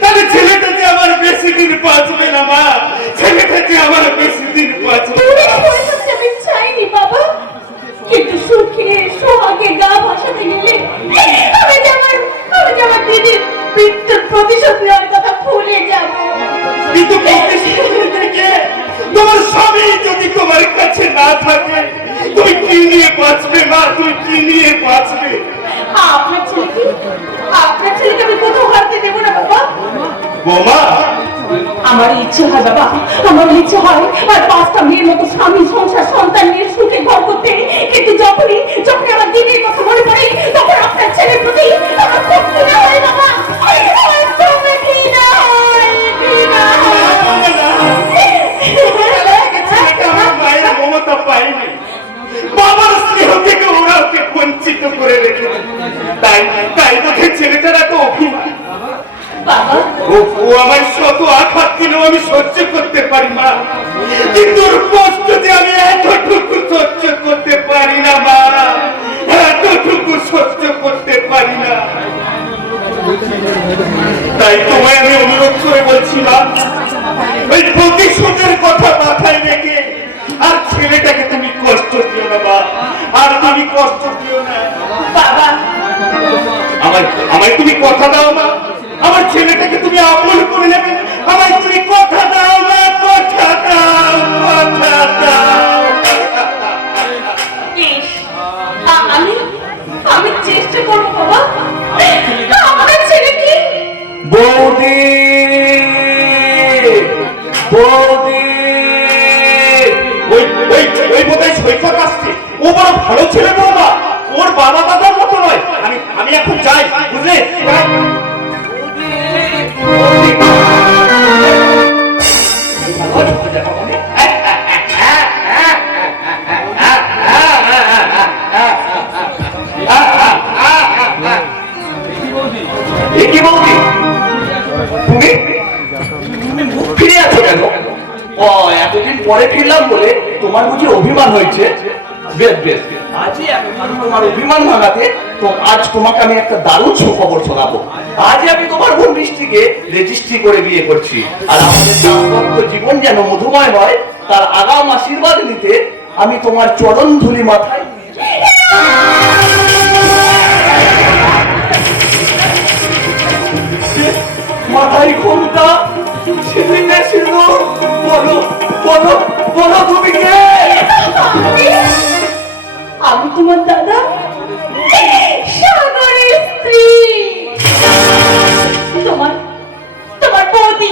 তাহলে ছেলেটা যে আমার বেশি দিন বাঁচবে না মা, ছেলেটা যে আমার বেশি দিন বাঁচবে দূরে না। পড়ে থাকতে আমি চাইনি বাবা, কিন্তু সুখে সোহাগে গা ভাসাতে গেলে আমি যে আমার দিদির মৃত্যুর প্রতিশোধ নেওয়ার কথা ভুলে যাবো। কিন্তু প্রতিশোধ থেকে তোমার স্বামী যদি তোমার কাছে না থাকে তুমি কি নিয়ে বাঁচবে মা? তুমি কি নিয়ে বাঁচবে? আপনার ছেলেকে আমি কোথাও হারতে দেবো না বাবা। বোমা, আমার ইচ্ছে হয় বাবা, আমার ইচ্ছে হয় আর 5টা মেয়ের মতো স্বামী সংসার সন্তান নিয়ে সুখে ঘর করতে, কিন্তু যখনই আমার দিদির কথা মনে পড়ে তখন আপনার ছেলের প্রতি আমার খুব ঘৃণা হয় বাবা। আমার খুব ঘৃণা হয়, ঘৃণা ছেলেটা আমার মায়ের মমতা পায়নি, বাবার স্নেহ থেকে ওরা ওকে বঞ্চিত করে রেখেছে, তাই তাই দেখে ছেলেটার এত অভিমান। বাবা। ও আমার শত আঘাত দিলেও আমি সহ্য করতে পারি মা, কিন্তু ওর কষ্ট যে আমি এতটুকু সহ্য করতে পারি না মা, এতটুকু সহ্য করতে পারি না। তাই তোমায় আমি অনুরোধ করে বলছিলাম ওই প্রতিশোধের কথা মাথায় রেখে আর ছেলেটাকে তুমি কষ্ট দিও না মা, আর তুমি কষ্ট দিও না বাবা, আমায় তুমি কথা দাও না, আমার ছেলেটাকে তুমি আপন করে নেবে, আমায় তুমি কথা দাও না, কথা দাও, কথা দাও। বেশ, আমি চেষ্টা করবো বাবা। আমার ছেলে কি বৌদি, বৌদি, ওই বোধহয় সৈকত আসছে, ও বড় ভালো ছেলে বৌমা, ওর বাবা দাদার মতো নয়। আমি এখন যাই, বুঝলে? কি বৌদি, তুমি মুখ ফিরে আছো কেন? ও, এতদিন পরে ফিরলাম বলে তোমার বুঝি অভিমান হয়েছে? বেশ বেশ, আজই আমি তোমার অভিমান ভাঙাতে তো আজ তোমাকে আমি একটা দারুণ সুখবর শোনাবো। আজই আমি তোমার বোন মিষ্টিকে রেজিস্ট্রি করে বিয়ে করছি, আর আমাদের দাম্পত্য জীবন যেন মধুময় হয় তার আগাম আশীর্বাদ নিতে আমি তোমার চরণ ধুলি মাথায় মাথায় ঘোমটা, সিঁথিতে সিঁদুর, বলো বলো বলো তুমি কে? আমি তোমার দাদা সাগরের স্ত্রী, তোমার বৌদি।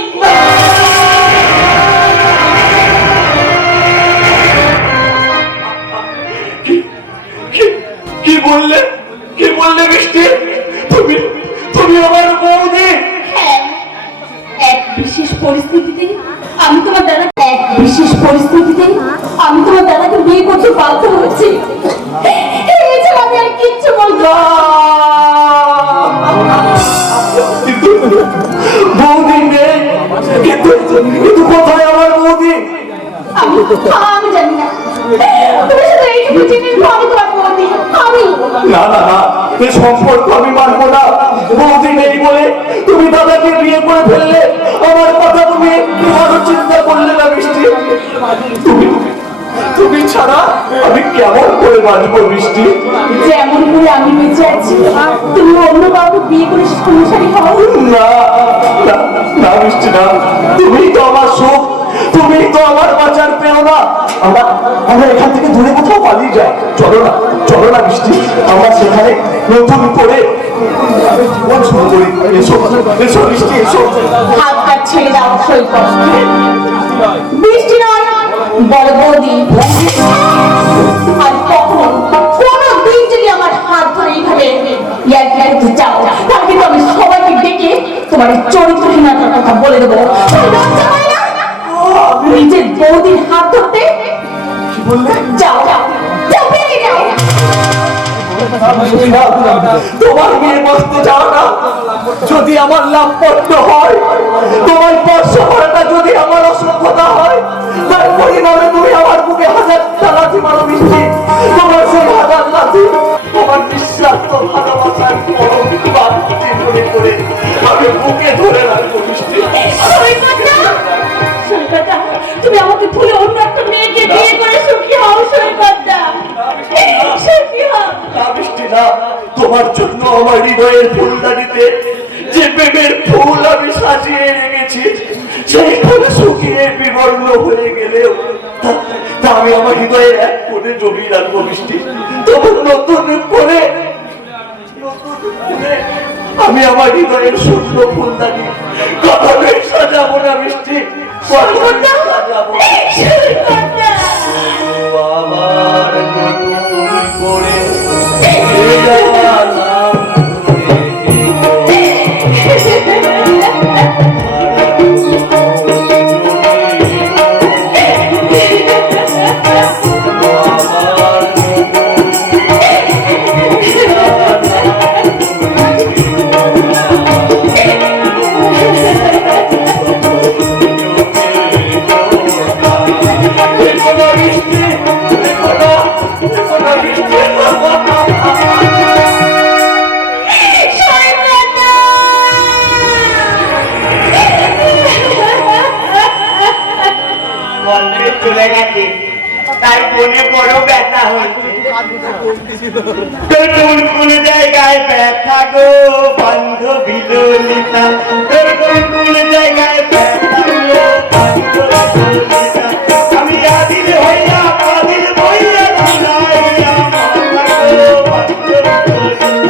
কি বললে, কি বললে মিষ্টি? তুমি আমার বৌদি? হ্যাঁ, এক বিশেষ পরিস্থিতিতে আমি তোমার দাদাকে বিয়ে করতে বাধ্য হচ্ছি। এছাড়া আমি আর কিচ্ছু বলবো না। কিন্তু বুঝে নিবো আমি তোমার বৌদি, আমি। না না না, এই সম্পর্ক আমি মানবো না। বৌদি নেই বলে তুমি দাদাকে বিয়ে করে ফেললে, আমার কথা তুমি একটু ভালো চিন্তা করলে না বৃষ্টি? তুমি তুমি ছাড়া আমি কেমন করে বাঁচবো বৃষ্টি? যেমন করে আমি বেঁচে আছি, তুমি অন্য কাউকে বিয়ে করে সংসারী হও। না না না বৃষ্টি না, তুমি তো আমার সুখ, তুমি তো আমার বাঁচার পেও না। আমরা এখান থেকে দূরে কোথাও পালিয়ে যাই, চলো না বৃষ্টি, আমরা সেখানে নতুন করে জীবন শুরু করি। এসো এসো বৃষ্টি, এসো। হাতটা ছেড়ে দাও সৈকত। বৃষ্টি নয়, বড় বৌদি। আর কখনো কোনো দিন যদি আমার হাত ধরে এইভাবে ইয়ার্কি যাও, তাহলে কিন্তু আমি সবাইকে ডেকে তোমার এই চরিত্রহীনতার কথা বলে দেবো। লজ্জা হয় না নিজের বৌদির হাত ধরতে? কি বললে? যাও যাও যাও, বেরিয়ে যাও। তোমার বিয়ে বসতে যাও না যদি আমার লাভ পড়ত হয়, তোমার স্পর্শ করাটা যদি আমার অসভ্যতা হয়, তার পরিণামে তুমি আমার বুকে 1000টা লাথি মারো বৃষ্টি। তোমার সেই 1000 লাথি তোমার নিঃস্বার্থ ভালোবাসার পরম বাক্যটি মনে করে আমি বুকে ধরে রাখবো বৃষ্টি। সৈকতদা, তুমি আমাকে ভুলে অন্য একটা মেয়েকে বিয়ে করে সুখী হও সৈকতদা, সুখী হও। না বৃষ্টি না, তোমার জন্য আমার হৃদয়ের ফুলদানিতে যে প্রেমের ফুল আমি সাজিয়ে রেখেছি, সেই ফুল শুকিয়ে বিবর্ণ হয়ে গেলেও তা আমি আমার হৃদয়ের এক কোণে জমিয়ে রাখবো বৃষ্টি। তখন নতুন করে আমি আমার হৃদয়ের শূন্য ফুলদানি কখনোই সাজাবো না বৃষ্টি, কখনোই সাজাবো না। আবার নতুন করে চলে গেছে, তাই মনে বড় ব্যথা হয়েছে। তোর কোন জায়গায় ব্যথা গো বান্ধবী ললিতা, তোর কোন জায়গায় ব্যথা গো বান্ধবী ললিতা, আমি আদিল হইয়া আদিল বইয়া ঝুলাইয়া মাথা গো বান্ধবী ললিতা,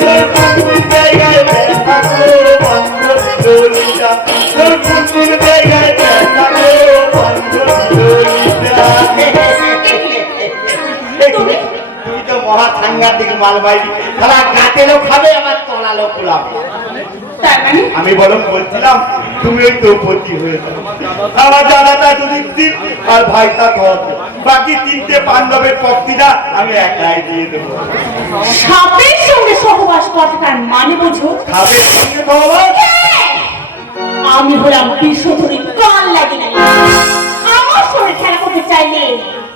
তোর কোন জায়গায় ব্যথা গো বান্ধবী ললিতা, তোর কোন জায়গায় ব্যথা গো বান্ধবী ললিতা। তুমি তো মহা সাংঘাতিক মালবাহী, তারা গাতেও খাবে আবার তলালো কুলাবে। আমি বরং বলছিলাম তুমি ওই দ্রৌপদী হয়েছে, আমার দাদাটা যুধিষ্ঠির আর ভাইটা ধর্ম, বাকি 3টে পাণ্ডবের পক্ষীরা আমি একাই দিয়ে দেবো। সাপের সঙ্গে সহবাস কথাটার মানে বোঝো? সাপের সঙ্গে সহবাস? আমি হলাম বিষধরী কাল লাগে না, আমার সঙ্গে খেলা করতে চাইলে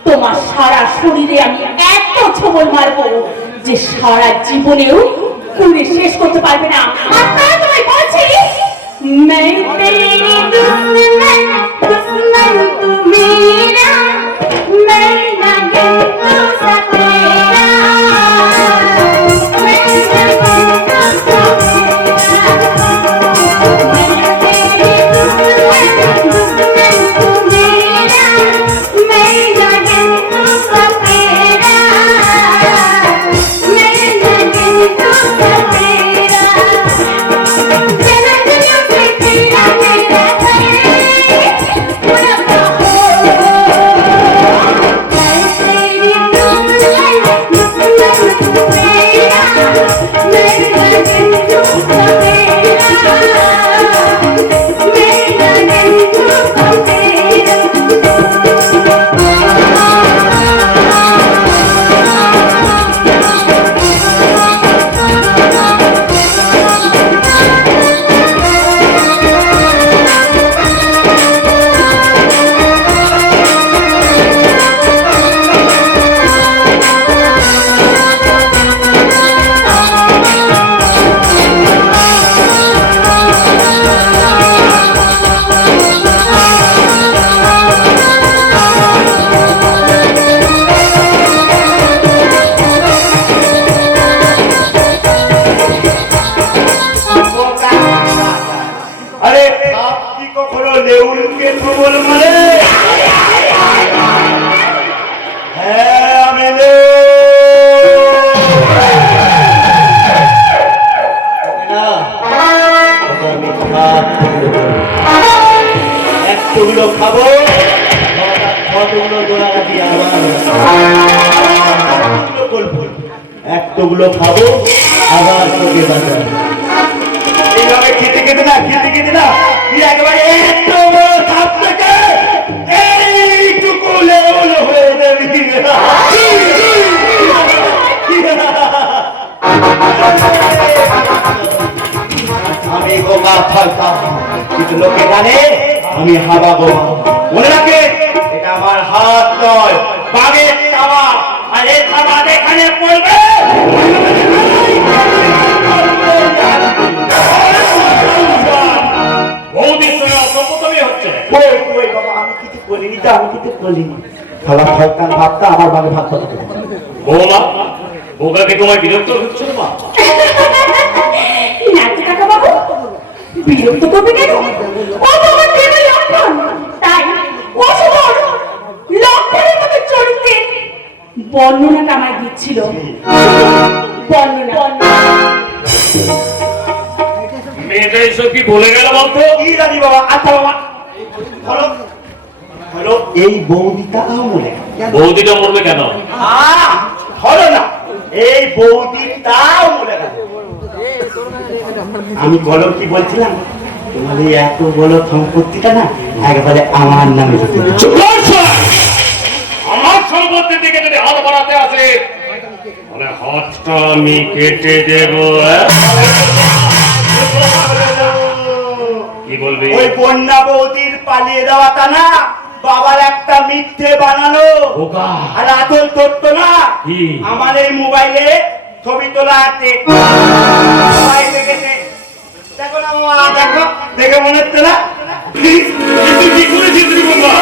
তোমার সারা শরীরে আমি এত ছবল মারবো যে সারা জীবনেও ঘুরে শেষ করতে পারবে না। আর তাই তোমায় বলছি, मैं तेरी दुश्मन दुश्मन तू मेरा, मैं लगन तू सतेरा, मैं लगन तू सतेरा, मैं तेरी दुश्मन दुश्मन तू मेरा, मैं लगन तू सतेरा, मैं लगन तू सतेरा। কতগুলো খাবো, কতগুলো দোলাগাছি আবার করবো, একটুগুলো খাবো আবার তোকে বাজাবো। এইভাবে খেতে খেতে না তুই একেবারে এত বড় সাপ থেকে এইটুকু লেবল হয়ে যাবি। আমি গোমা থাকতাম, কিন্তু লোকে জানে আমি হাবা গোমা। মনে রাখে, এটা আমার হাত নয়, বাঘের থাবা, আর এই থাবা এখানে পড়বে। বৌদির সঙ্গে অসম্পতমই হচ্ছে। ওই বাবা, আমি কিছু বলিনি তো, আমি কিছু বলিনি। খাবার থাকতাম ভাবতা আমার বাঘে ভাত কথা। বৌমা, বোকাকে তোমায় বিরক্ত হচ্ছে মা? নাচে কাকা বাবু বিরক্ত করবে কেন? ও তো আমার দেবের লক্ষণ। তাই অশুভর লক্ষণের মতো চরিত্রের বর্ণনাটা আমায় দিচ্ছিল। বর্ণনা মেয়েটা এসব কি বলে গেল বলতো? কি জানি বাবা। আচ্ছা বাবা, ধরো এই বৌদিটাও মনে বৌদিটা মরবে কেন? ধরো না, এই বৌদিটাও মনে গেল। আমি বলো কি বলছিলাম, তোমার এই এত বড় সম্পত্তিটা না একবারে আমার নামে লিখে দাও। চুপ কর শালা! আমার সম্পত্তির দিকে যদি হাত বাড়াতে আসে তাহলে হাতটা আমি কেটে দেব। কি বলবি? ওই বন্যা বৌদির পালিয়ে দেওয়াটা না বাবার একটা মিথ্যে বানানো, বোকা। আর আসল তথ্য না কি? আমার এই মোবাইলে ছবি তোলা আছে, সবাই দেখেছে। দেখো না মামা, দেখো, দেখে মনে হচ্ছে না? তুই কি করেছিস রে বোকা?